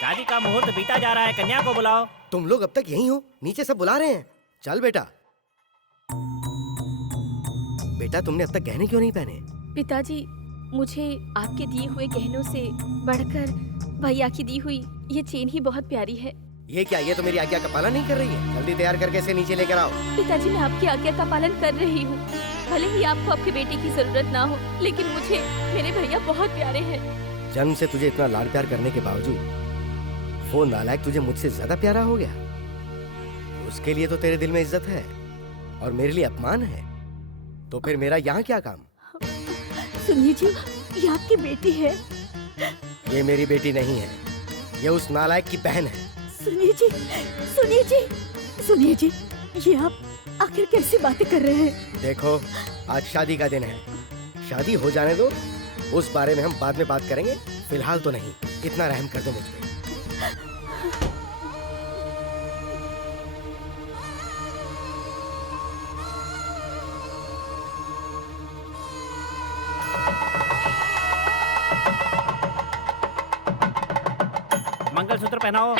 शादी का मुहूर्त बीता जा रहा है, कन्या को बुलाओ। तुम लोग अब तक यहीं हो? नीचे सब बुला रहे हैं। चल बेटा। बेटा तुमने अब तक गहने क्यों नहीं पहने? पिताजी, मुझे आपके दिए हुए गहनों से बढ़कर भैया की दी हुई ये चेन ही बहुत प्यारी है। ये क्या, ये तो मेरी आज्ञा का पालन नहीं कर रही है। जल्दी तैयार करके इसे नीचे लेकर आओ। पिताजी, मैं आपकी आज्ञा का पालन कर रही हूँ। भले ही आपको आपके बेटे की जरूरत ना हो, लेकिन मुझे मेरे भैया बहुत प्यारे हैं। जन्म से तुझे इतना लाड प्यार करने के बावजूद वो नालायक तुझे मुझसे ज्यादा प्यारा हो गया। उसके लिए तो तेरे दिल में इज्जत है और मेरे लिए अपमान है, तो फिर मेरा यहाँ क्या काम? सुनिए जी, ये आपकी बेटी है। ये मेरी बेटी नहीं है, ये उस नालायक की बहन है। सुनिए जी, सुनिए जी, सुनिए जी, ये आप आखिर कैसी बातें कर रहे हैं? देखो, आज शादी का दिन है, शादी हो जाने दो, उस बारे में हम बाद में बात करेंगे, फिलहाल तो नहीं। इतना रहम कर दो मुझ पे। मंगलसूत्र पहनाओ। ओम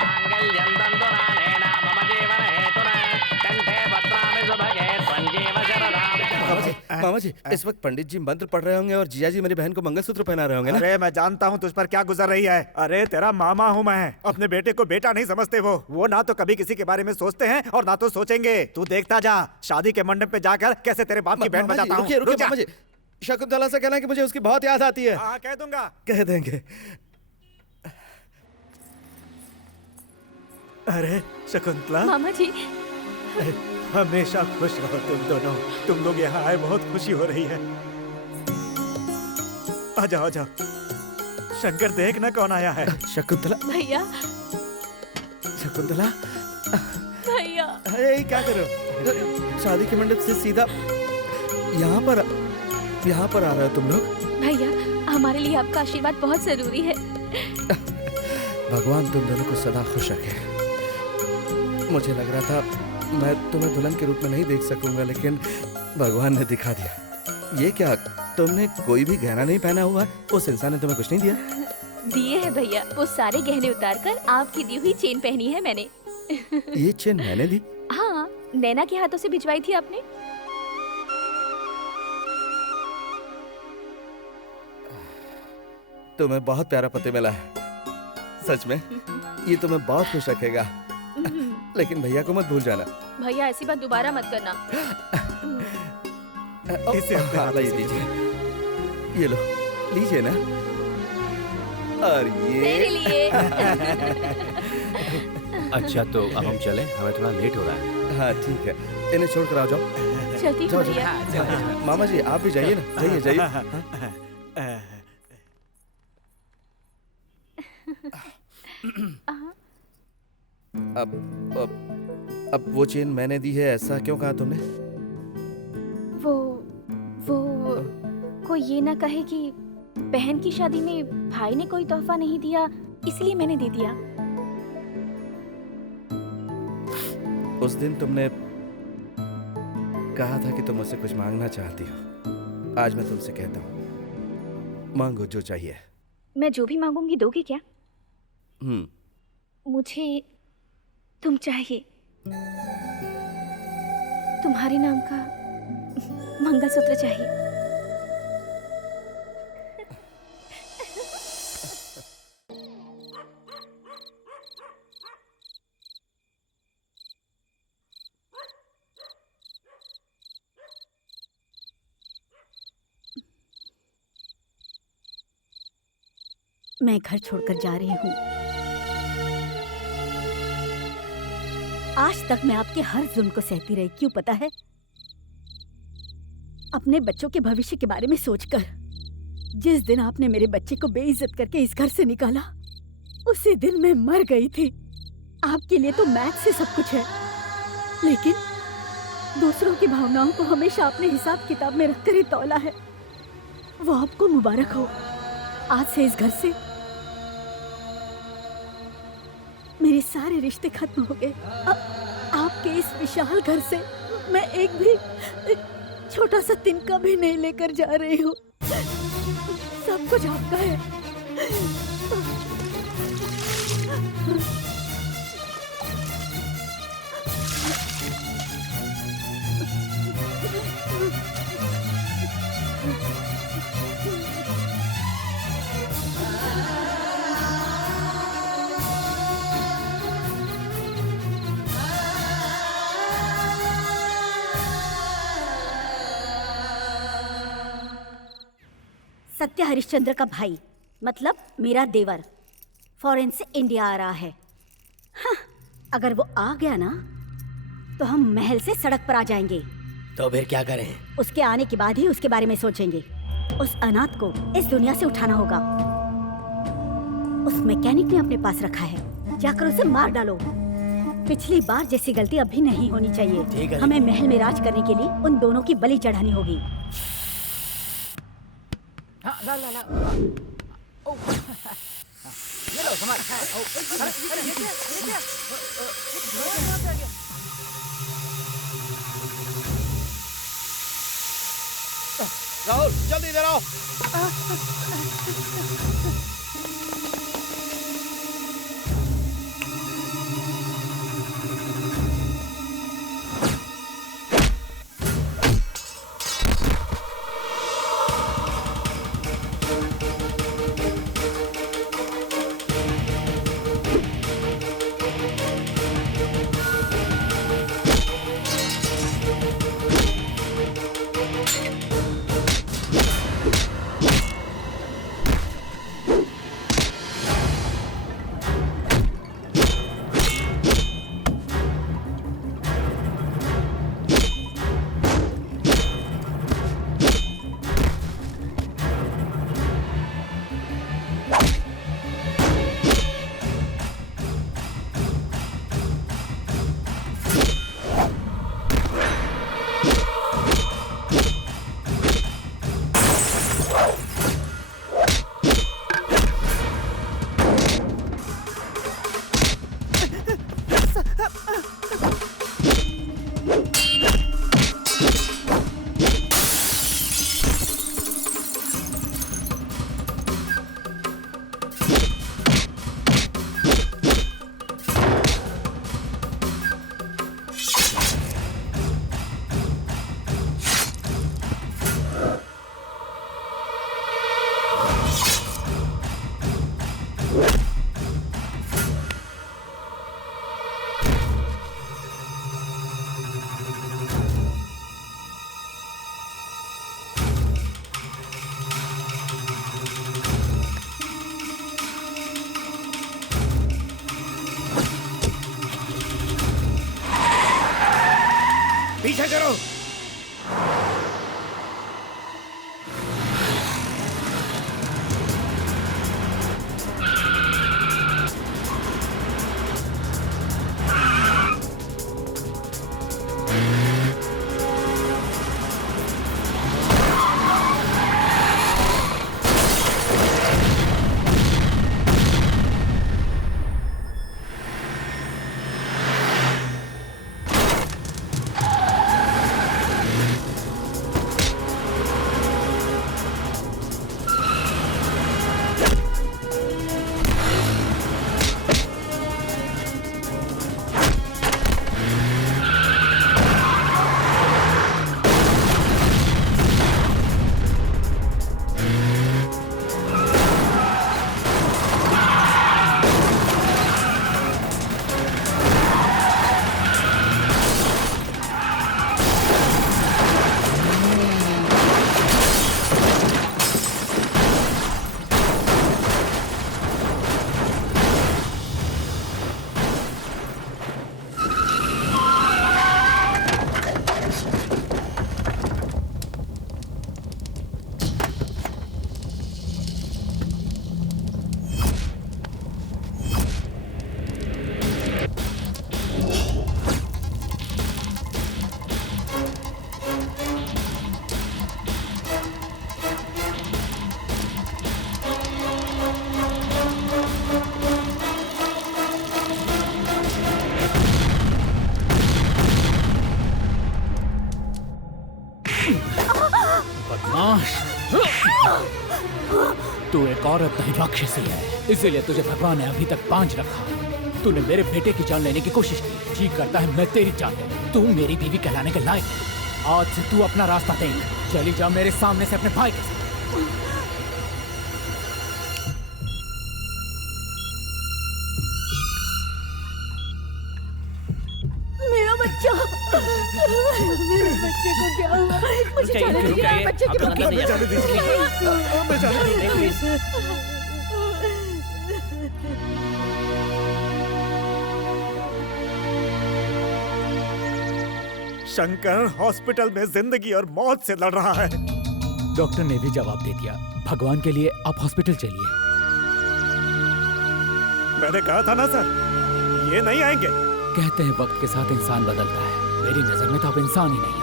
मांगल्यं तन्तुनानेन मम जीवन हेतुना कंठे भद्रामि सुभगे त्वं शरदां। मामा जी, इस वक्त पंडित जी मंत्र पढ़ रहे होंगे और जिया जी मेरी बहन को मंगलसूत्र पहना रहे होंगे ना? अरे मैं जानता हूँ तुझ पर क्या गुजर रही है। अरे तेरा मामा हूँ मैं, अपने बेटे को बेटा नहीं समझते। वो ना तो कभी किसी के बारे में सोचते हैं और ना तो सोचेंगे। तू देखता जा, शादी के मंडप पे जाकर कैसे तेरे बाप की बहन बजाता हूँ। रुकिए मामा जी, शकुंतला से कहना कि मुझे उसकी बहुत याद आती है। हाँ, कह दूंगा। कह देंगे। अरे शकुंतला, मामा जी, हमेशा खुश रहो तुम दोनों। तुम लोग यहाँ आए, बहुत खुशी हो रही है। आ जाओ, आ जाओ। शंकर, देख ना कौन आया है। शकुंतला। भैया। शकुंतला। भैया। अरे क्या कर रहे हो? शादी के मंडप से सीधा यहाँ पर आ रहे हो तुम लोग? भैया, हमारे लिए आपका आशीर्वाद बहुत जरूरी है। भगवान तुम दोनों को सदा खुश रखे। मुझे लग रहा था मैं तुम्हें दुल्हन के रूप में नहीं देख सकूंगा, लेकिन भगवान ने दिखा दिया। ये क्या, तुमने कोई भी गहना नहीं पहना हुआ? उस इंसान ने तुम्हें कुछ नहीं दिया? दिए है भैया, वो सारे गहने उतारकर आपकी दी हुई चेन पहनी है मैंने। ये चेन मैंने दी? हाँ, नैना के हाथों से भिजवाई थी आपने। तुम्हें बहुत प्यारा पति मिला है, सच में। ये तुम्हें बहुत खुश रखेगा। लेकिन भैया को मत भूल जाना। भैया, ऐसी बात दोबारा मत करना। इसे लाइए, दीजिए। ये लो, लीजिए ना। और ये मेरे लिए। अच्छा, तो अब हम चलें, हमें थोड़ा लेट हो रहा है। हाँ ठीक है, इन्हें छोड़ कर आओ। जाओ चलती हूँ भैया। मामा जी, आप भी जाइए ना। जाइए जाइए। अब वो चेन मैंने दी है, ऐसा क्यों कहा तुमने? वो कोई ये ना कहे कि बहन की शादी में भाई ने कोई तोहफा नहीं दिया, इसलिए मैंने दे दिया। उस दिन तुमने कहा था कि तुम मुझसे कुछ मांगना चाहती हो। आज मैं तुमसे कहता हूँ, मांगो जो चाहिए। मैं जो भी मांगूंगी दोगे क्या? मुझे तुम चाहिए, तुम्हारे नाम का मंगलसूत्र चाहिए। मैं घर छोड़कर जा रही हूँ। आज तक मैं आपके हर जुल्म को सहती रही, क्यों पता है? अपने बच्चों के भविष्य के बारे में सोचकर। जिस दिन आपने मेरे बच्चे को बेइज्जत करके इस घर से निकाला, उसी दिन मैं मर गई थी। आपके लिए तो मैथ से सब कुछ है, लेकिन दूसरों की भावनाओं को हमेशा अपने हिसाब किताब में रखकर ही तौला है। वो आपको मुबारक हो। आज से इस घर से मेरे सारे रिश्ते खत्म हो गए। आपके इस विशाल घर से मैं एक भी छोटा सा तिनका भी नहीं लेकर जा रही हूँ। सब कुछ आपका है। सत्य हरिश्चंद्र का भाई, मतलब मेरा देवर, फॉरेन से इंडिया आ रहा है। हाँ, अगर वो आ गया ना तो हम महल से सड़क पर आ जाएंगे। तो फिर क्या करें? उसके आने के बाद ही उसके बारे में सोचेंगे। उस अनाथ को इस दुनिया से उठाना होगा। उस मैकेनिक ने अपने पास रखा है, जाकर उसे मार डालो। पिछली बार जैसी गलती अब भी नहीं होनी चाहिए। हमें महल में राज करने के लिए उन दोनों की बलि चढ़ानी होगी। हाँ, ला ला ला। ओ, ये लो हमारा। अरे ये क्या? राहुल जल्दी इधर आओ। पीछे करो। तू एक औरत नहीं राक्षसी है, इसीलिए तुझे भगवान ने अभी तक बांझ रखा। तूने मेरे बेटे की जान लेने की कोशिश की, जी करता है मैं तेरी जान लूं। तू मेरी बीवी कहलाने के लायक है। आज से तू अपना रास्ता देख, चली जा मेरे सामने से अपने भाई के साथ। मेरा बच्चा, मेरे बच्चे को क्या हुआ? मुझे जाने दीजिए, मेरे बच्चे को जाने दीजिए। शंकर हॉस्पिटल में जिंदगी और मौत से लड़ रहा है। डॉक्टर ने भी जवाब दे दिया। भगवान के लिए आप हॉस्पिटल चलिए। मैंने कहा था ना सर, ये नहीं आएंगे। कहते हैं वक्त के साथ इंसान बदलता है। मेरी नजर में तो आप इंसान ही नहीं हो।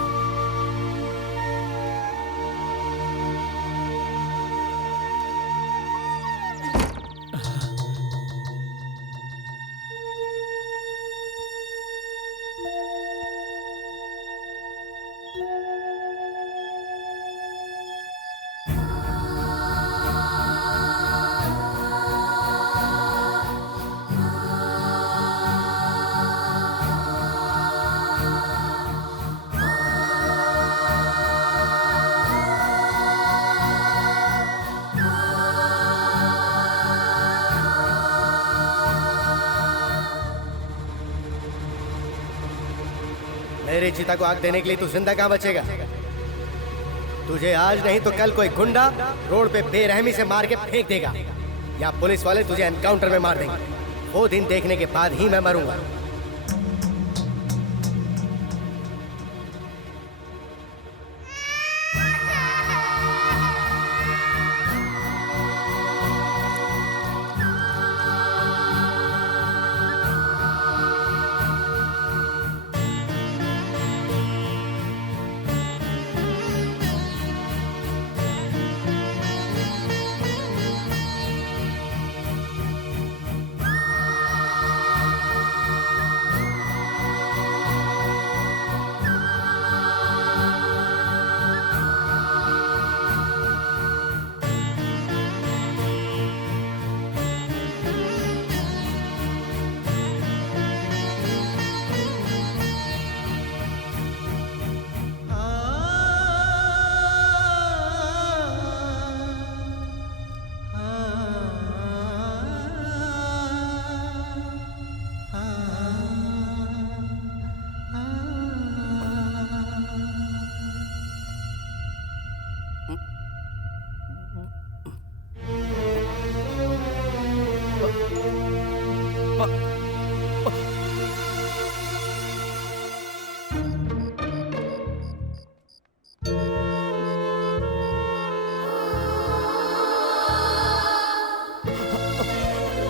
मेरी चिता को आग देने के लिए तू जिंदा कहाँ बचेगा? तुझे आज नहीं तो कल कोई गुंडा रोड पे बेरहमी से मार के फेंक देगा, या पुलिस वाले तुझे एनकाउंटर में मार देंगे। वो दिन देखने के बाद ही मैं मरूंगा।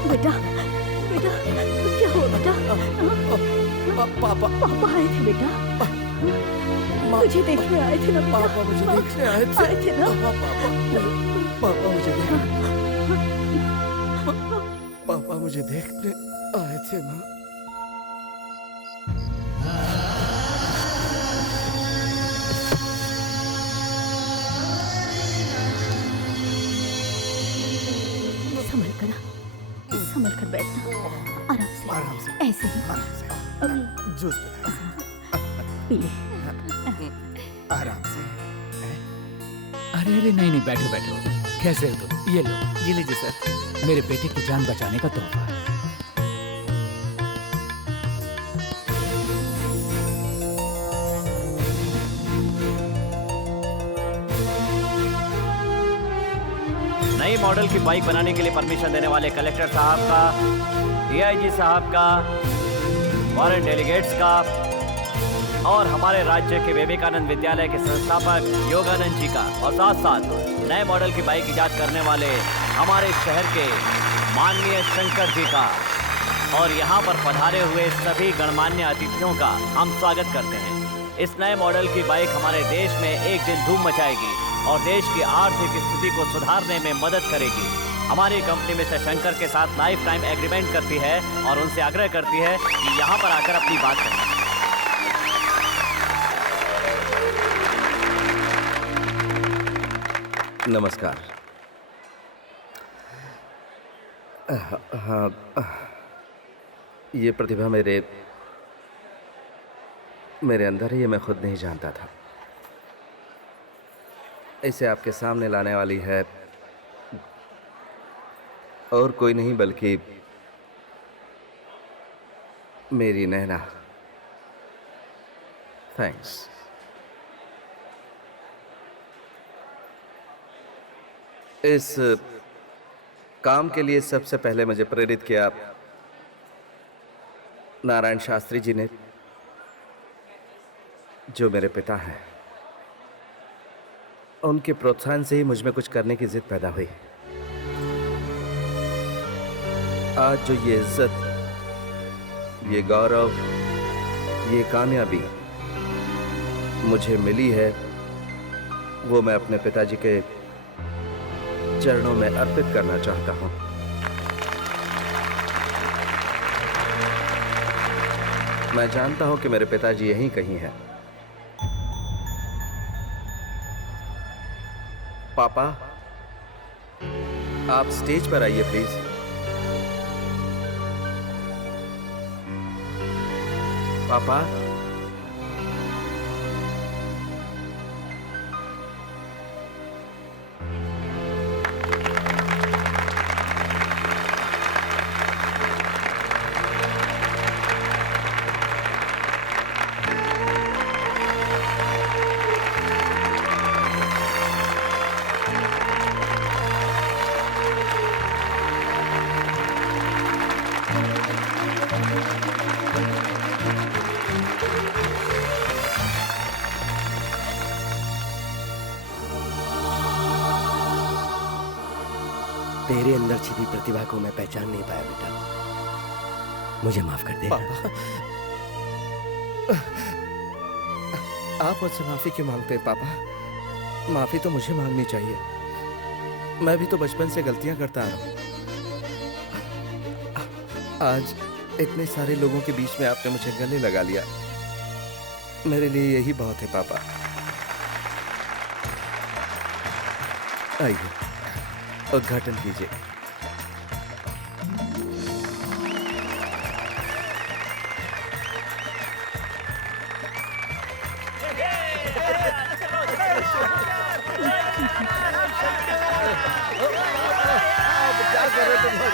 बेटा, बेटा, क्या हुआ बेटा? पापा आए थे बेटा। मुझे देखने आए थे ना। पापा मुझे देखने आए थे ना। पापा मुझे देखने आए थे माँ। संभल कर बैठना, आराम से ऐसे ही जूस पी ले। आराम से। अरे अरे नहीं नहीं, बैठो बैठो। कैसे हो तुम? ये लो, ये लीजिए सर। मेरे बेटे की जान बचाने का तोहफा है। नई मॉडल की बाइक बनाने के लिए परमिशन देने वाले कलेक्टर साहब का, डीआईजी साहब का, फॉरेन डेलीगेट्स का और हमारे राज्य के विवेकानंद विद्यालय के संस्थापक योगानंद जी का, और साथ साथ नए मॉडल की बाइक ईजाद करने वाले हमारे शहर के माननीय शंकर जी का, और यहाँ पर पधारे हुए सभी गणमान्य अतिथियों का हम स्वागत करते हैं। इस नए मॉडल की बाइक हमारे देश में एक दिन धूम मचाएगी और देश की आर्थिक स्थिति को सुधारने में मदद करेगी। हमारी कंपनी मिस्टर शंकर के साथ लाइफ टाइम एग्रीमेंट करती है और उनसे आग्रह करती है कि यहाँ पर आकर अपनी बात करें। नमस्कार। हाँ, ये प्रतिभा मेरे अंदर है, ये मैं खुद नहीं जानता था। इसे आपके सामने लाने वाली है और कोई नहीं बल्कि मेरी नैना। थैंक्स। इस काम के लिए सबसे पहले मुझे प्रेरित किया नारायण शास्त्री जी ने, जो मेरे पिता हैं। उनके प्रोत्साहन से ही मुझ में कुछ करने की जिद पैदा हुई। आज जो ये इज्जत, ये गौरव, ये कामयाबी मुझे मिली है, वो मैं अपने पिताजी के चरणों में अर्पित करना चाहता हूं। मैं जानता हूं कि मेरे पिताजी यहीं कहीं हैं। पापा, आप स्टेज पर आइए प्लीज। पापा, तेरे अंदर छिपी प्रतिभा को मैं पहचान नहीं पाया बेटा, मुझे माफ कर दे। पापा, आप मुझसे माफी क्यों मांगते हैं पापा? माफी तो मुझे मांगनी चाहिए। मैं भी तो बचपन से गलतियां करता आ रहा हूं। आज इतने सारे लोगों के बीच में आपने मुझे गले लगा लिया, मेरे लिए यही बहुत है पापा। आइए, उद्घाटन कीजिए। क्या कर रहे तुम लोग?